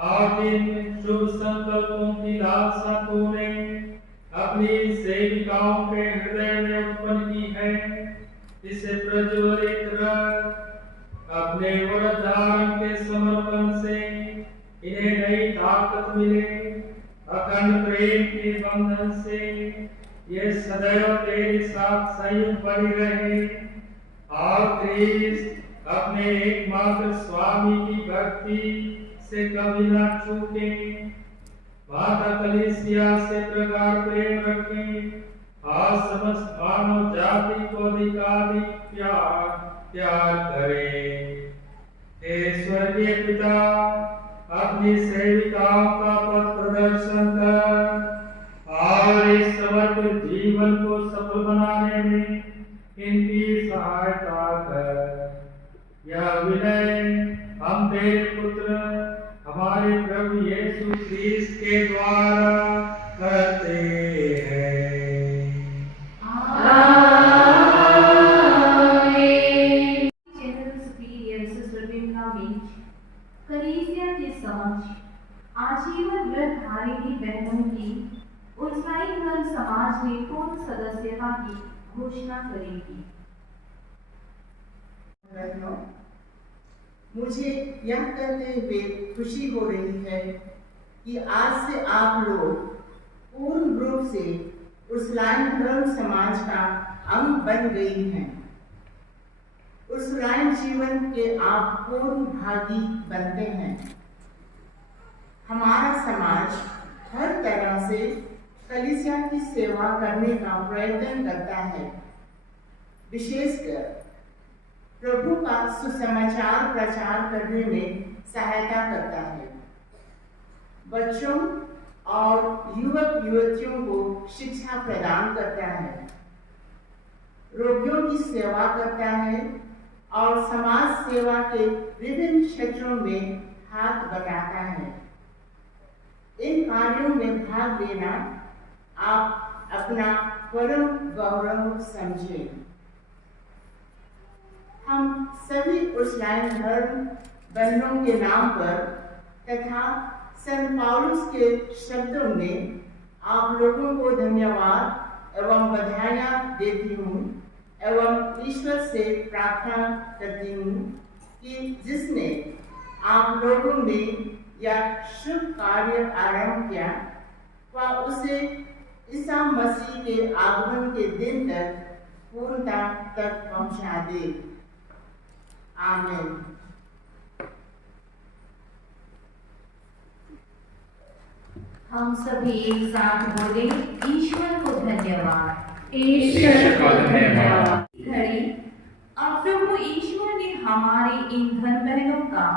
और जिन शुभ संकल्पों की लालसा तूने अपनी सेविकाओं के हृदय में उत्पन्न की है, इसे प्रज्वलित रख। अपने वरदान के समर्पण से इन्हें नई ताकत मिले। अखंड प्रेम के बंधन से ये सदैव तेरे साथ संयुक्त बनी रहे और क्रिस्त अपने एकमात्र स्वामी की भक्ति से कभी न चूके। माता कलीसिया से प्रगाढ़ प्रेम रखें और समस्त मानव जाति को अधिकाधिक प्यार करें। हे स्वर्गीय पिता, अपनी सेविकाओं का पथ प्रदर्शन कर और इस समर्पित जीवन को सफल बनाने में इनकी सहायता कर। यह विनय हम तेरे पुत्र हमारे प्रभु यीशु ख्रीस्त के द्वारा करते हैं। General superior sister Bimla Minj, कलीसिया के समक्ष आजीवन व्रतधारिणी बहनों की उर्सुलाइन धर्म समाज में पूर्ण सदस्यता की घोषणा करेगी। बहनों, मुझे यह कहते हुए खुशी हो रही है कि आज से आप लोग पूर्ण रूप से उर्सुलाइन धर्म समाज का अंग बन गई हैं। उर्सुलाइन जीवन के आप पूर्ण भागी बनते हैं। हमारा समाज हर तरह से कलीसिया की सेवा करने का प्रयत्न करता है, विशेषकर प्रभु का सुसमाचार प्रचार करने में सहायता करता है, बच्चों और युवक युवतियों को शिक्षा प्रदान करता है, रोगियों की सेवा करता है और समाज सेवा के विभिन्न क्षेत्रों में हाथ बटाता है। इन कार्यों में भाग लेना आप अपना परम गौरव समझें। हम सभी उर्सुलाइन धर्म बहनों के नाम पर तथा संत पौलुस के शब्दों में आप लोगों को धन्यवाद एवं बधाइयाँ देती हूँ एवं ईश्वर से प्रार्थना करती हूँ कि जिसने आप लोगों में यह शुभ कार्य आरंभ किया वह उसे ईसा मसीह के आगमन के दिन तक पूर्णता तक पहुँचा दे। आमीन। हम सभी एक साथ बोले, ईश्वर को धन्यवाद। ईश्वर को धन्यवाद। घड़ी अब प्रभु ईश्वर ने हमारे इन धन बहनों का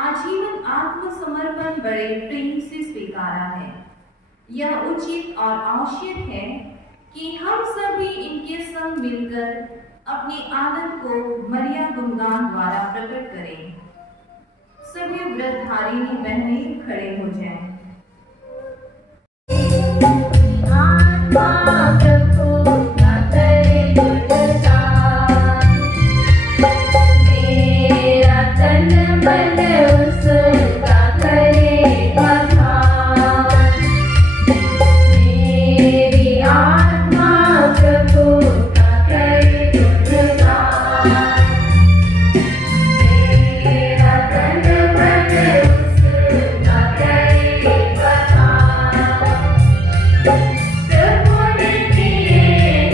आजीवन आत्मसमर्पण बड़े प्रेम से स्वीकारा है। यह उचित और आवश्यक है कि हम सभी इनके संग मिलकर अपने आनंद को मरिया गुणगान द्वारा प्रकट करें। सभी व्रतधारिणी बहनें खड़े हो जाएं। प्रभु ने दिए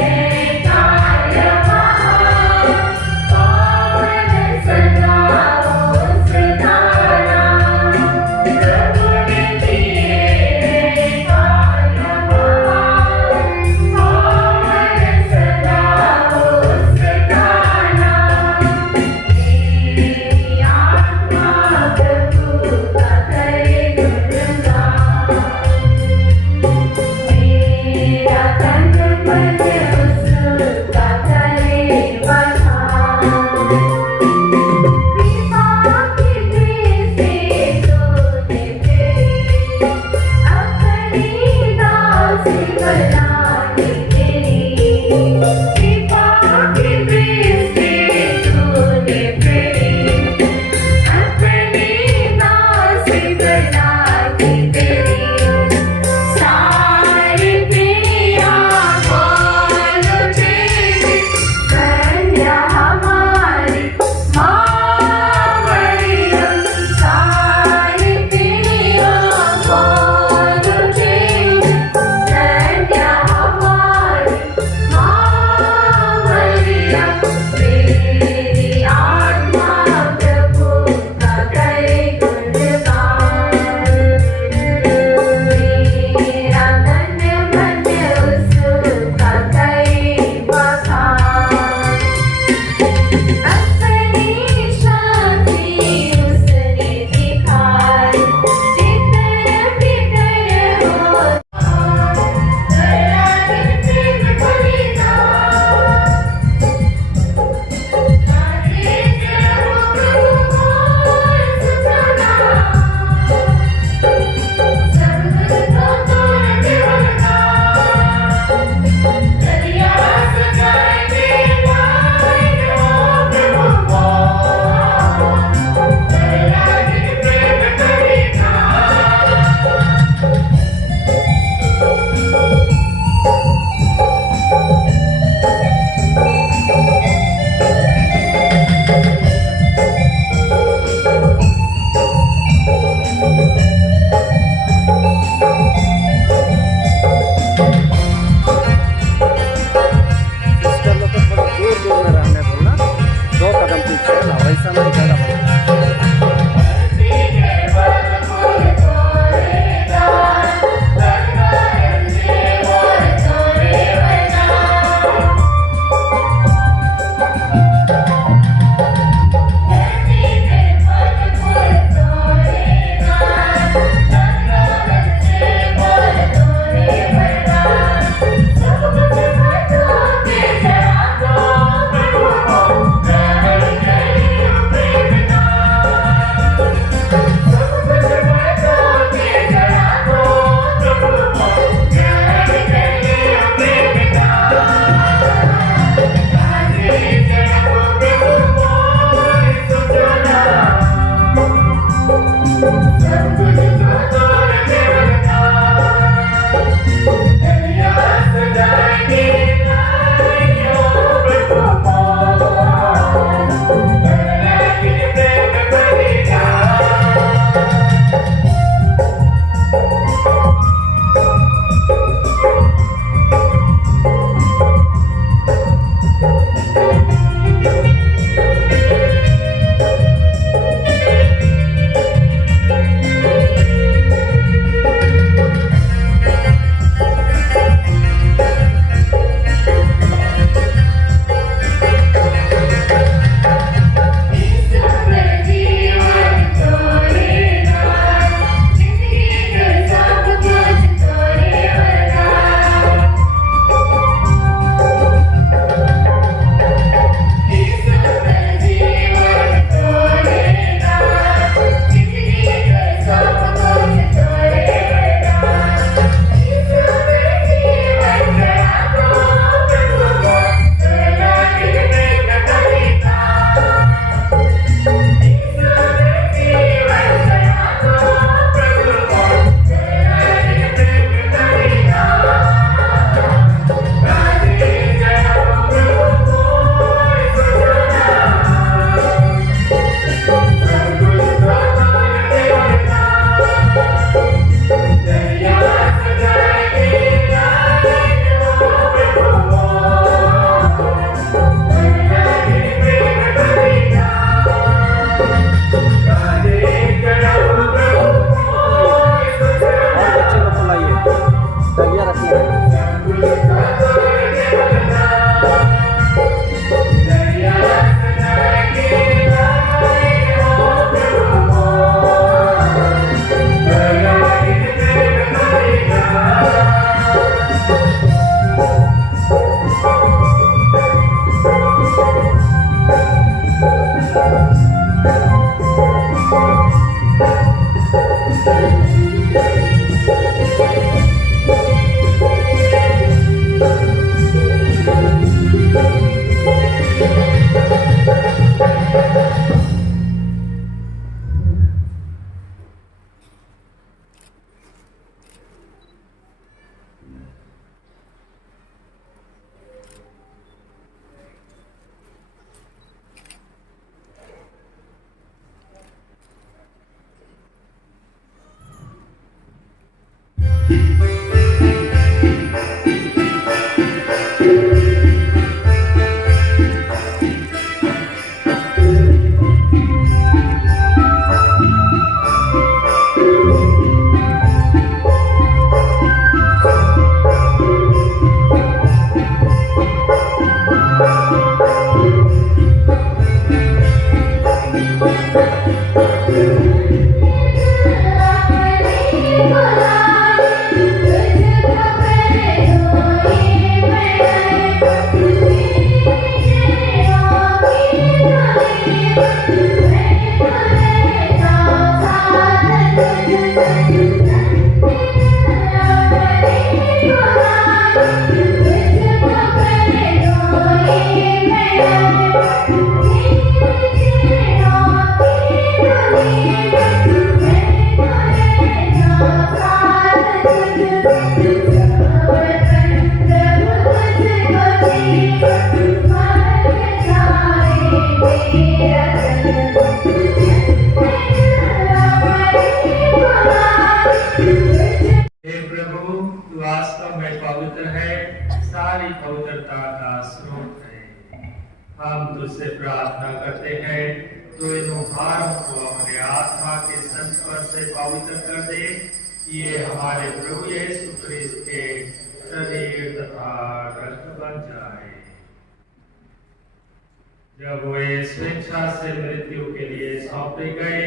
जब वे स्वेच्छा से मृत्यु के लिए सौंपे गए,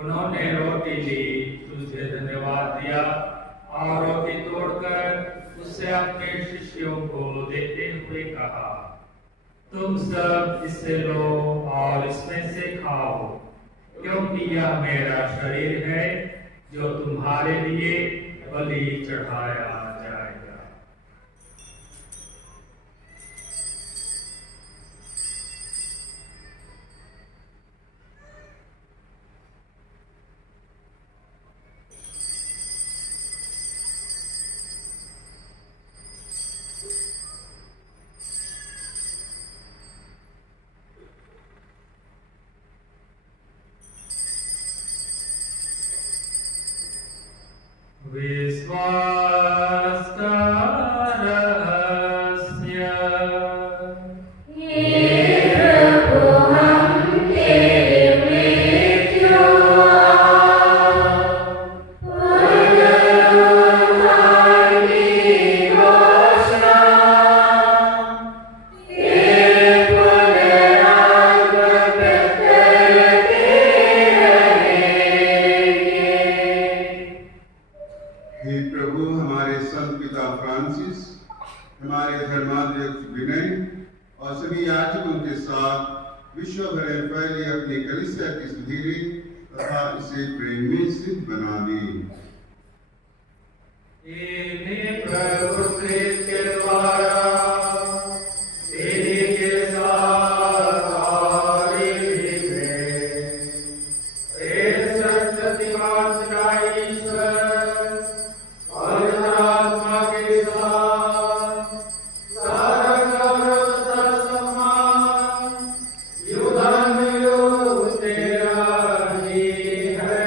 उन्होंने रोटी ली, तुझे धन्यवाद दिया और रोटी तोड़कर उसे अपने शिष्यों को देते हुए कहा, तुम सब इससे लो और इसमें से खाओ, क्योंकि यह मेरा शरीर है जो तुम्हारे लिए बलि चढ़ाया जाएगा। विश्वास का रहस्य। और सभी याजकों के साथ विश्व भर में फैली अपनी कलीसिया की सुधीरे तथा इसे प्रेम में सिद्ध बना दे। प्रभु क्रिस्त के द्वारा तेरी के साथ और सत्यवान ईश्वर पवित्र आत्मा के साथ सारा गौरव तथा सम्मान युगानुयुग तेरा ही है।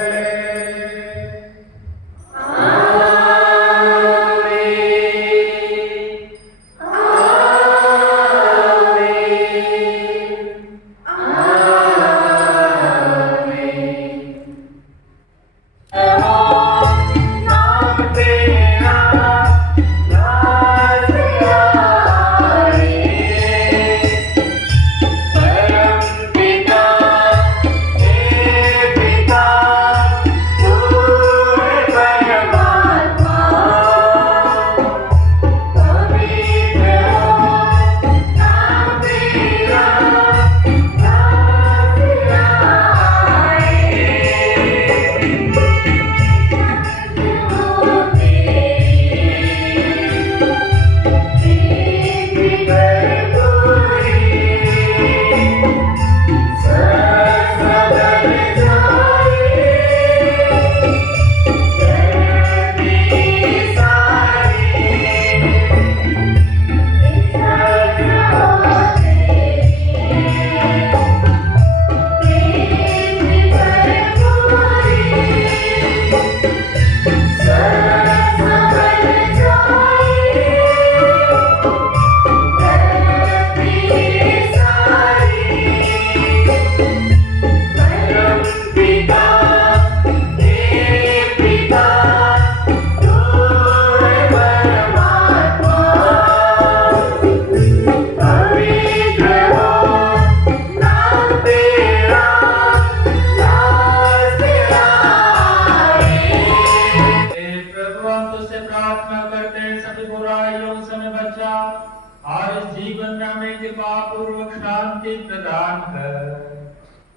और इस जीवन में हमें कृपापूर्वक शांति प्रदान कर।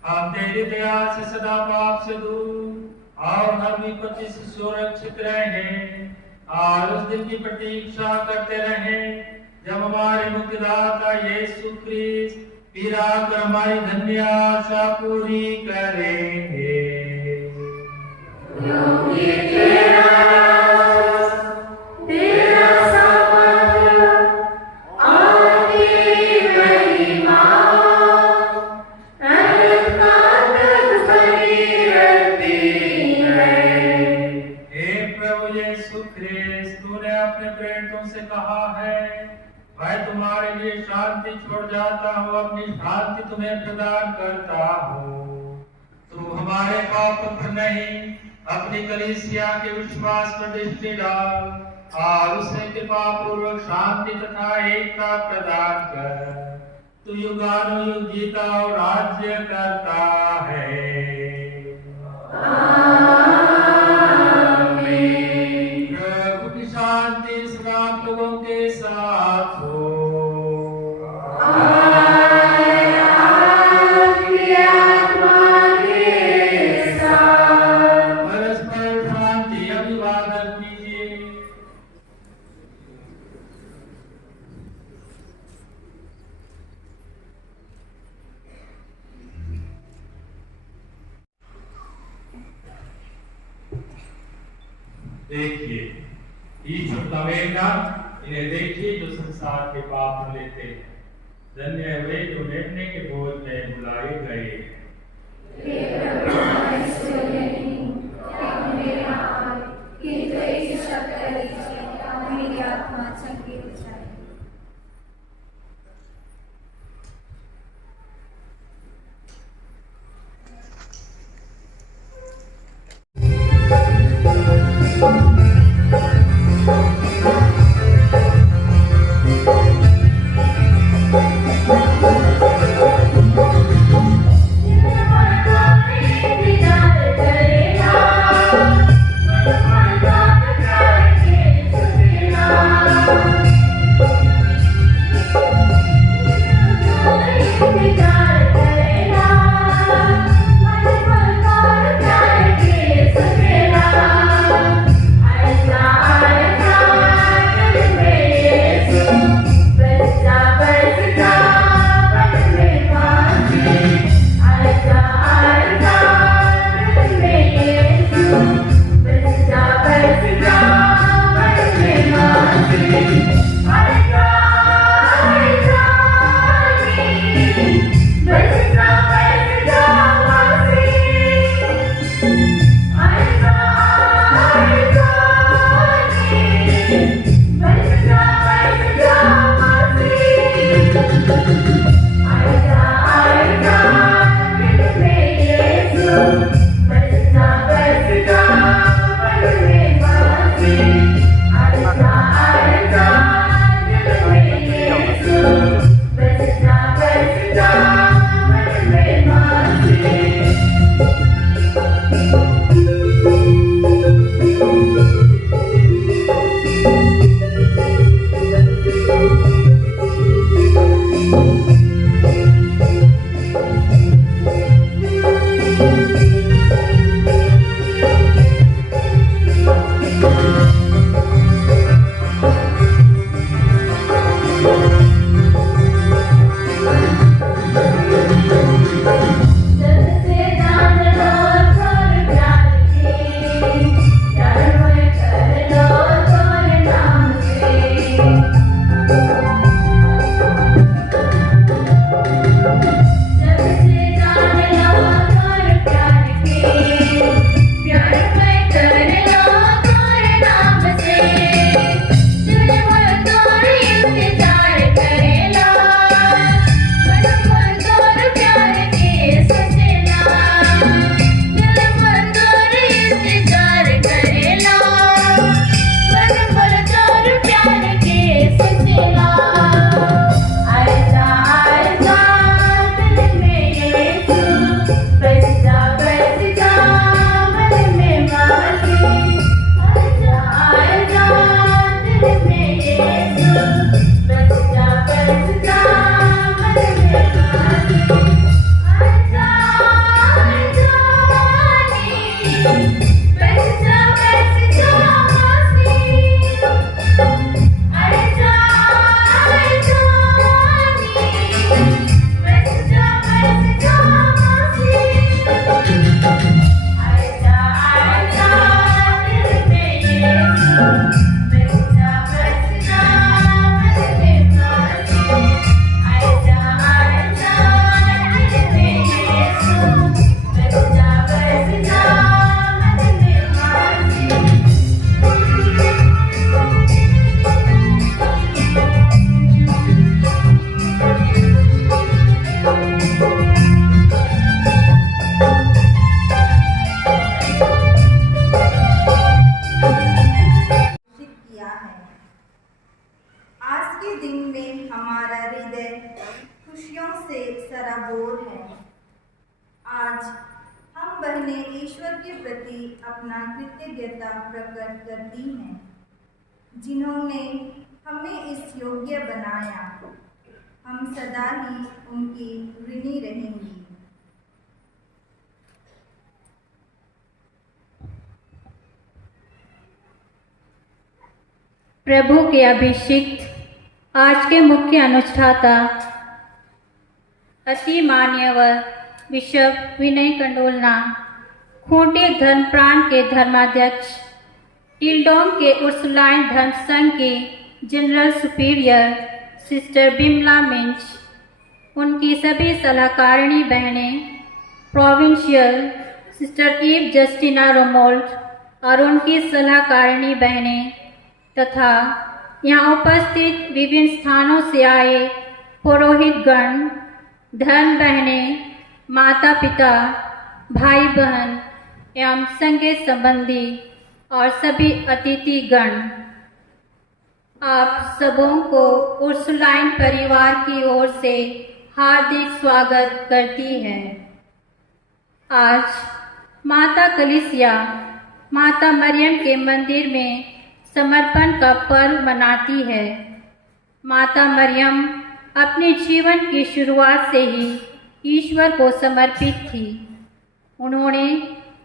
हम तेरी दया से सदा पाप से दूर और हर विपत्ति से सुरक्षित रहें और उस दिन की प्रतीक्षा करते रहें जब हमारे मुक्तिदाता यीशु ख्रीस्त पीड़ा कर हमारी धन्य आशा पूरी करेंगे। से कहा है मैं तुम्हारे लिए शांति छोड़ जाता हूँ, अपनी शांति तुम्हें प्रदान करता हूँ। तू हमारे पापों पर नहीं अपनी कलीसिया के विश्वास पर दृष्टि डाल और उसे कृपापूर्वक शांति तथा एकता प्रदान कर। तू युगानुयुग जीता और राज्य करता है। शांति सब लोगों के साथ हो। परस्पर शांति अभिवादन कीजिए। देखिए ईश्वर नवेगा इन्हें देखिए जो संसार के पाप लेते हैं। धन्य है वे जो मेमने के भोज में बुलाए गए। Thank you. खुशियों से सराबोर है। आज हम बहनें ईश्वर के प्रति अपना कृतज्ञता प्रकट करती हैं, जिन्होंने हमें इस योग्य बनाया। हम सदा ही उनकी ऋणी रहेंगी। प्रभु के अभिषिक्त आज के मुख्य अनुष्ठाता अति मान्यवर बिशप विनय कंडोलना, खूंटी धर्म प्राण के धर्माध्यक्ष, टिल्डोंग के उर्सुलाइन धर्म संघ के general superior sister Bimla Minj, उनकी सभी सलाहकारिणी बहनें, provincial sister Eve Justina Romolt और उनकी सलाहकारिणी बहनें तथा यहाँ उपस्थित विभिन्न स्थानों से आए पुरोहित गण, धर्म बहनें, माता पिता, भाई बहन एवं संगे संबंधी और सभी अतिथि गण, आप सबों को उर्सुलाइन परिवार की ओर से हार्दिक स्वागत करती है। आज माता कलीसिया माता मरियम के मंदिर में समर्पण का पर्व मनाती है। माता मरियम अपने जीवन की शुरुआत से ही ईश्वर को समर्पित थी। उन्होंने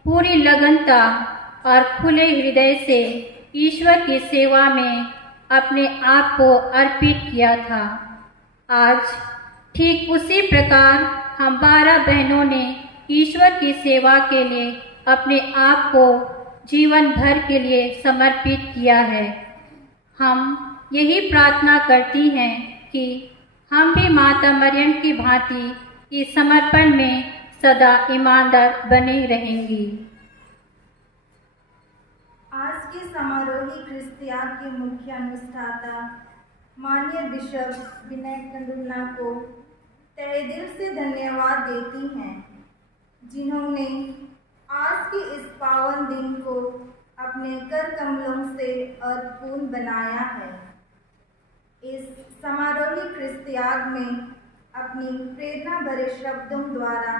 पूरी लगनता और खुले हृदय से ईश्वर की सेवा में अपने आप को अर्पित किया था। आज ठीक उसी प्रकार हम 12 बहनों ने ईश्वर की सेवा के लिए अपने आप को जीवन भर के लिए समर्पित किया है। हम यही प्रार्थना करती हैं कि हम भी माता मरियम की भांति इस समर्पण में सदा ईमानदार बने रहेंगी। आज के समारोही क्रिस्तिया के मुख्य अनुष्ठाता माननीय बिशप विनय कंडोलना को तहे दिल से धन्यवाद देती हैं, जिन्होंने आज के इस पावन दिन को अपने कर कमलों से अर्थपूर्ण बनाया है। इस समारोही क्रिस्तियाग में अपनी प्रेरणा भरे शब्दों द्वारा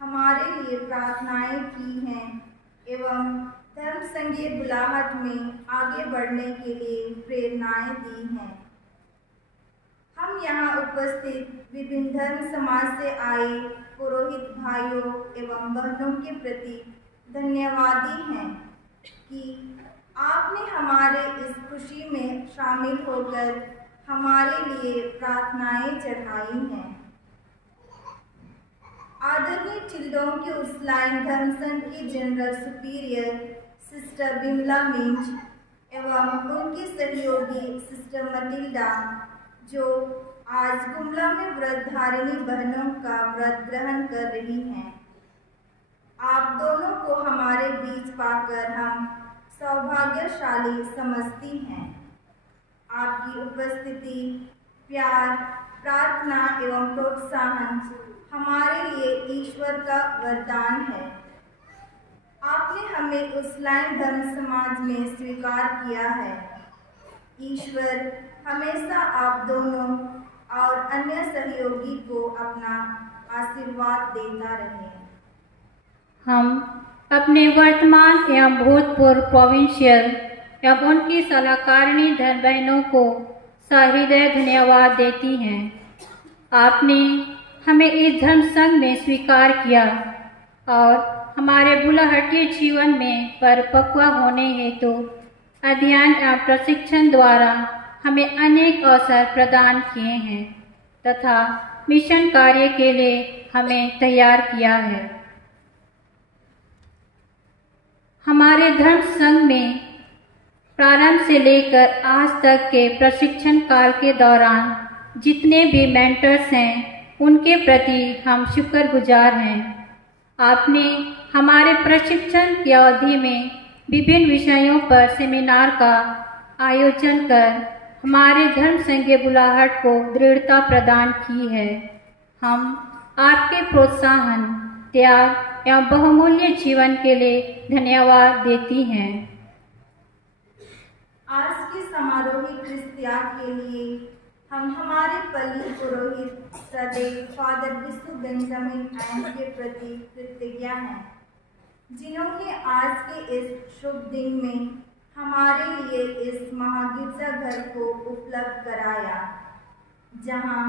हमारे लिए प्रार्थनाएं की हैं एवं धर्म संघीय बुलाहट में आगे बढ़ने के लिए प्रेरणाएं दी हैं। हम यहाँ उपस्थित विभिन्न धर्म समाज से आए पुरोहित भाइयों एवं बहनों के प्रति धन्यवादी हैं कि आपने हमारे इस खुशी में शामिल होकर हमारे लिए प्रार्थनाएं चढ़ाई हैं। आदरणीय टिल्डोंग के उर्सुलाइन धर्म संघ की general superior sister Bimla Minj एवं उनकी सहयोगी सिस्टर मटिल्डा, जो आज गुमला में व्रत धारिणी बहनों का व्रत ग्रहण कर रही हैं। आप दोनों को हमारे बीच पाकर हम सौभाग्यशाली समझती हैं। आपकी उपस्थिति, प्यार, प्रार्थना एवं प्रोत्साहन हमारे लिए ईश्वर का वरदान है। आपने हमें उर्सुलाइन धर्म समाज में स्वीकार किया है। ईश्वर हमेशा आप दोनों और अन्य सहयोगी को अपना आशीर्वाद देता रहे। हम अपने वर्तमान एवं भूतपूर्व प्रोविंशियल एवं उनकी सलाहकारिणी धर्म बहनों को सहृदय धन्यवाद देती हैं। आपने हमें इस धर्म संघ में स्वीकार किया और हमारे बुलाहटी जीवन में परिपक्व होने हेतु अध्ययन एवं प्रशिक्षण द्वारा हमें अनेक अवसर प्रदान किए हैं तथा मिशन कार्य के लिए हमें तैयार किया है। हमारे धर्म संघ में प्रारंभ से लेकर आज तक के प्रशिक्षण काल के दौरान जितने भी मेंटर्स हैं, उनके प्रति हम शुक्रगुजार हैं। आपने हमारे प्रशिक्षण की अवधि में विभिन्न विषयों पर सेमिनार का आयोजन कर हमारे धर्म संघीय बुलाहट को दृढ़ता प्रदान की है। हम आपके प्रोत्साहन, त्याग एवं बहुमूल्य जीवन के लिए धन्यवाद देती हैं। आज के समारोही क्रिस्तिया के लिए हम हमारे पली पुरोहित सदैव फादर विशु बेंजामिन एंड के प्रति कृतज्ञ हैं, जिन्होंने आज के इस शुभ दिन में हमारे लिए इस महागिरजाघर को उपलब्ध कराया, जहां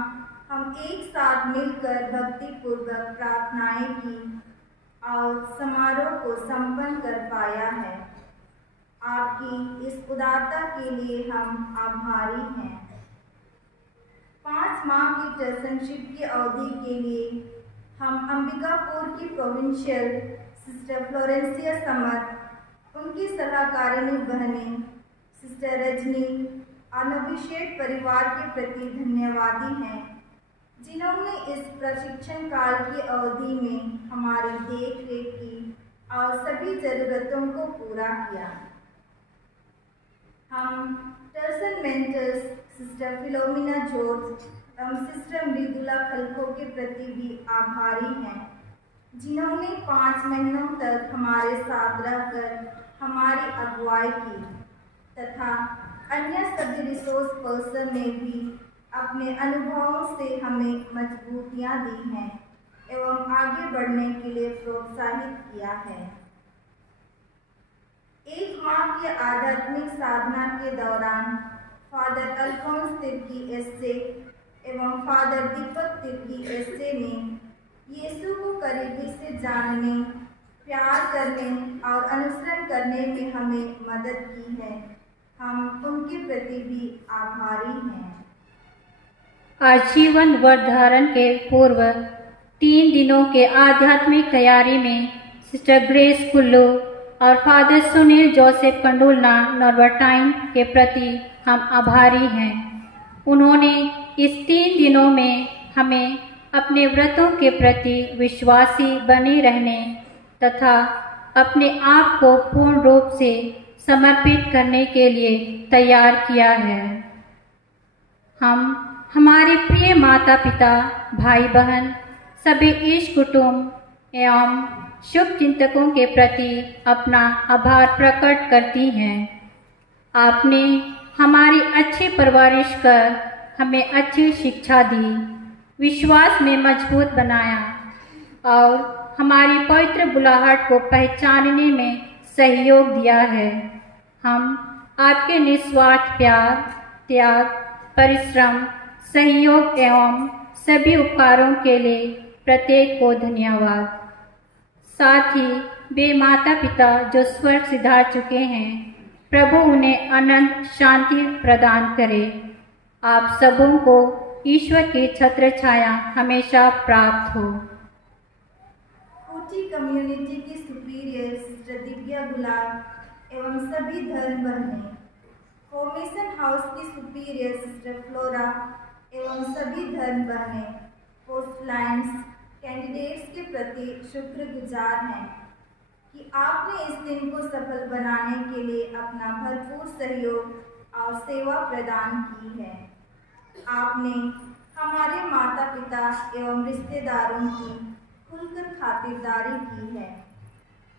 हम एक साथ मिलकर भक्तिपूर्वक प्रार्थनाएं की और समारोह को संपन्न कर पाया है। आपकी इस उदारता के लिए हम आभारी हैं। 5 माह की टर्सनशिप की अवधि के लिए हम अंबिकापुर की प्रोविंशियल सिस्टर फ्लोरेंसिया समत, उनकी सलाहकारिणी बहनें सिस्टर रजनी और नविशेट परिवार के प्रति धन्यवादी हैं, जिन्होंने इस प्रशिक्षण काल की अवधि में हमारी देख रेख की और सभी ज़रूरतों को पूरा किया। हम टर्सन मेंटर्स सिस्टर फिलोमिना जॉर्ज एवं सिस्टर मृदुला खलखो के प्रति भी आभारी हैं, जिन्होंने 5 महीनों तक हमारे साथ रहकर हमारी अगुवाई की तथा अन्य सभी रिसोर्स पर्सन ने भी अपने अनुभवों से हमें मजबूतियाँ दी हैं एवं आगे बढ़ने के लिए प्रोत्साहित किया है। 1 माह के आध्यात्मिक साधना के दौरान फादर अल्फोंस तिर्की एसए एवं फादर दीपक तिर्की एसए ने यीशु को करीबी से जानने, प्यार करने और अनुसरण करने में हमें मदद की है। हम उनके प्रति भी आभारी हैं। आजीवन व्रत धारण के पूर्व 3 दिनों के आध्यात्मिक तैयारी में सिस्टर ग्रेस कुल्लू और फादर सुनील जोसेफ कंडुलना नॉर्बर्टाइन के प्रति हम आभारी हैं। उन्होंने इस 3 दिनों में हमें अपने व्रतों के प्रति विश्वासी बने रहने तथा अपने आप को पूर्ण रूप से समर्पित करने के लिए तैयार किया है। हम हमारे प्रिय माता पिता, भाई बहन, सभी ईश कुटुंब एवं शुभ चिंतकों के प्रति अपना आभार प्रकट करती हैं। आपने हमारी अच्छी परवरिश कर हमें अच्छी शिक्षा दी, विश्वास में मजबूत बनाया और हमारी पवित्र बुलाहट को पहचानने में सहयोग दिया है। हम आपके निस्वार्थ प्यार, त्याग, परिश्रम, सहयोग एवं सभी उपकारों के लिए प्रत्येक को धन्यवाद। साथ ही वे माता पिता जो स्वर्ग सिधार चुके हैं, प्रभु उन्हें अनंत शांति प्रदान करे। आप सबों को ईश्वर की छत्र छाया हमेशा प्राप्त हो। ऊटी कम्युनिटी की सुपीरियर सिस्टर दिव्या गुलाब एवं सभी धर्म बहनें, फॉर्मेशन हाउस की सुपीरियर सिस्टर फ्लोरा एवं सभी धर्म बहनें पोस्ट लाइन्स कैंडिडेट्स के प्रति शुक्रगुजार हैं कि आपने इस दिन को सफल बनाने के लिए अपना भरपूर सहयोग और सेवा प्रदान की है। आपने हमारे माता पिता एवं रिश्तेदारों की खुलकर खातिरदारी की है।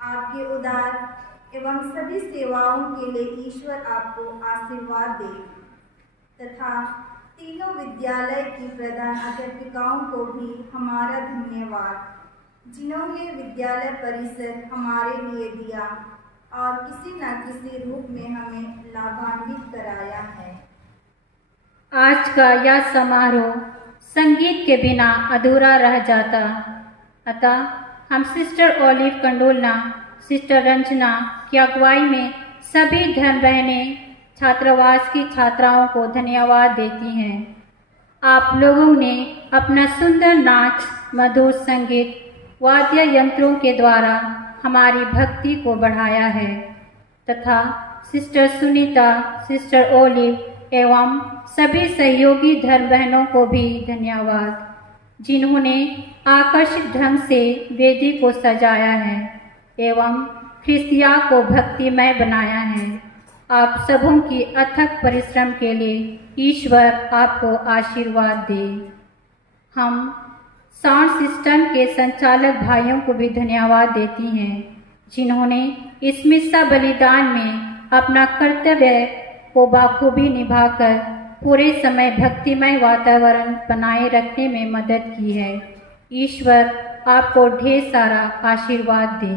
आपके उदार एवं सभी सेवाओं के लिए ईश्वर आपको आशीर्वाद दे तथा तीनों विद्यालय की प्रधान अध्यापिकाओं को भी हमारा धन्यवाद, जिन्होंने विद्यालय परिसर हमारे लिए दिया और किसी न किसी रूप में हमें लाभान्वित कराया है। आज का यह समारोह संगीत के बिना अधूरा रह जाता, अतः हम सिस्टर ओलिव कंडोलना, सिस्टर रंजना की अगुवाई में सभी धर्म रहने छात्रावास की छात्राओं को धन्यवाद देती हैं। आप लोगों ने अपना सुंदर नाच, मधुर संगीत, वाद्य यंत्रों के द्वारा हमारी भक्ति को बढ़ाया है तथा सिस्टर सुनीता, सिस्टर ओलिव एवं सभी सहयोगी धर्म बहनों को भी धन्यवाद, जिन्होंने आकर्षक ढंग से वेदी को सजाया है एवं ख्रिस्तिया को भक्तिमय बनाया है। आप सबों की अथक परिश्रम के लिए ईश्वर आपको आशीर्वाद दे। हम साउंड सिस्टम के संचालक भाइयों को भी धन्यवाद देती हैं, जिन्होंने इस मिस्सा बलिदान में अपना कर्तव्य को बाखूबी निभाकर पूरे समय भक्तिमय वातावरण बनाए रखने में मदद की है। ईश्वर आपको ढेर सारा आशीर्वाद दे।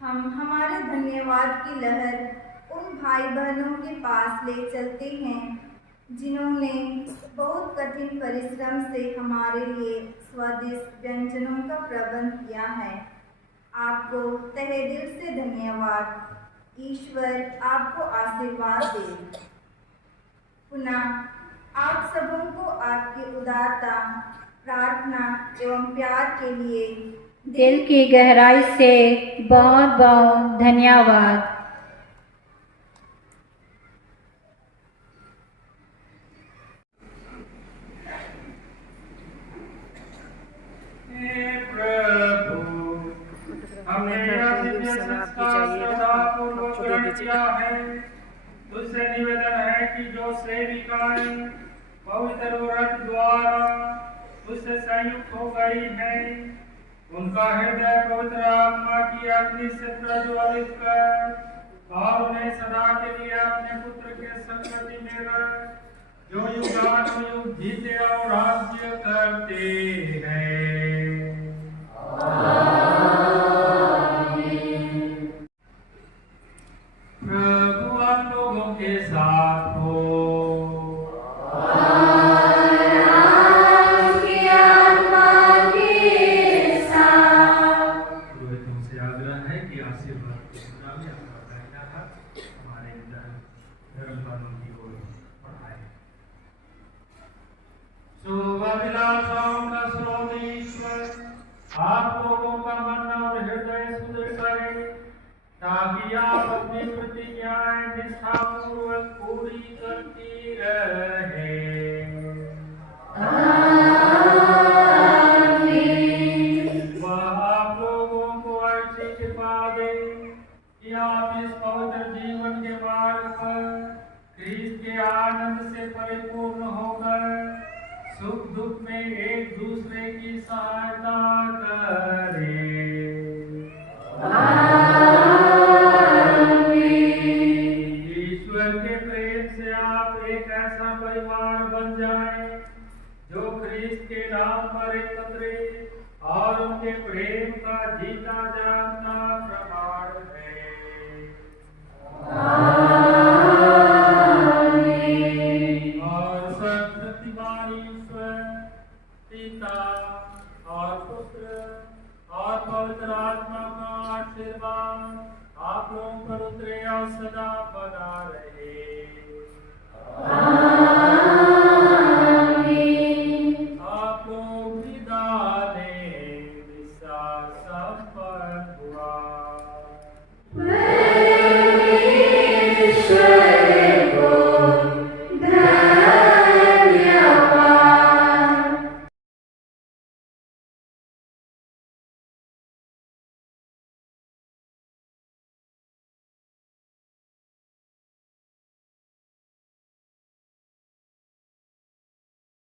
हम हमारे धन्यवाद की लहर उन भाई बहनों के पास ले चलते हैं जिन्होंने बहुत कठिन परिश्रम से हमारे लिए स्वादिष्ट व्यंजनों का प्रबंध किया है। आपको तहे दिल से धन्यवाद। ईश्वर आपको आशीर्वाद दे। पुनः आप सबों को आपकी उदारता, प्रार्थना एवं प्यार के लिए दिल की गहराई से बहुत बहुत धन्यवाद। हमने यह दिव्य संस्कार श्रद्धापूर्वक ग्रहण किया है। तुझसे निवेदन है कि जो सेविकाएं पवित्र व्रत द्वारा तुझसे संयुक्त हो गई है, उनका हृदय पवित्र आत्मा की अग्नि से प्रज्वलित कर और उन्हें सदा के लिए अपने पुत्र के संगति में रख, जो युगानुयुग जीते और राज्य करते हैं। प्रभु आप लोगों के साथ हो। तुमसे आग्रह है कि आशीर्वाद के मुद्रा में अपना दाहिना हाथ हमारे धर्म कानून की ओर बढ़ाए। शुभाभिलाषाओं का स्रोत ईश्वर आप लोगों का मन और हृदय सुदृढ़ करे, ताकि आप अपनी प्रतिज्ञाएं निष्ठापूर्वक पूरी करती रहे। वह आप लोगों को ऐसी कृपा दे कि आप इस पवित्र जीवन के मार्ग पर ख्रीस्त के आनंद से परिपूर्ण होकर सुख दुख में एक दूसरे की सहायता करें। ईश्वर के प्रेम से आप एक ऐसा परिवार बन जाएं जो ख्रीस्त के नाम पर एकत्रित और उनके प्रेम का जीता जागता प्रमाण है। और सर्वशक्तिमान ईश्वर पिता और पुत्र और पवित्र आत्मा का आशीर्वाद आप लोगों पर उतरे और सदा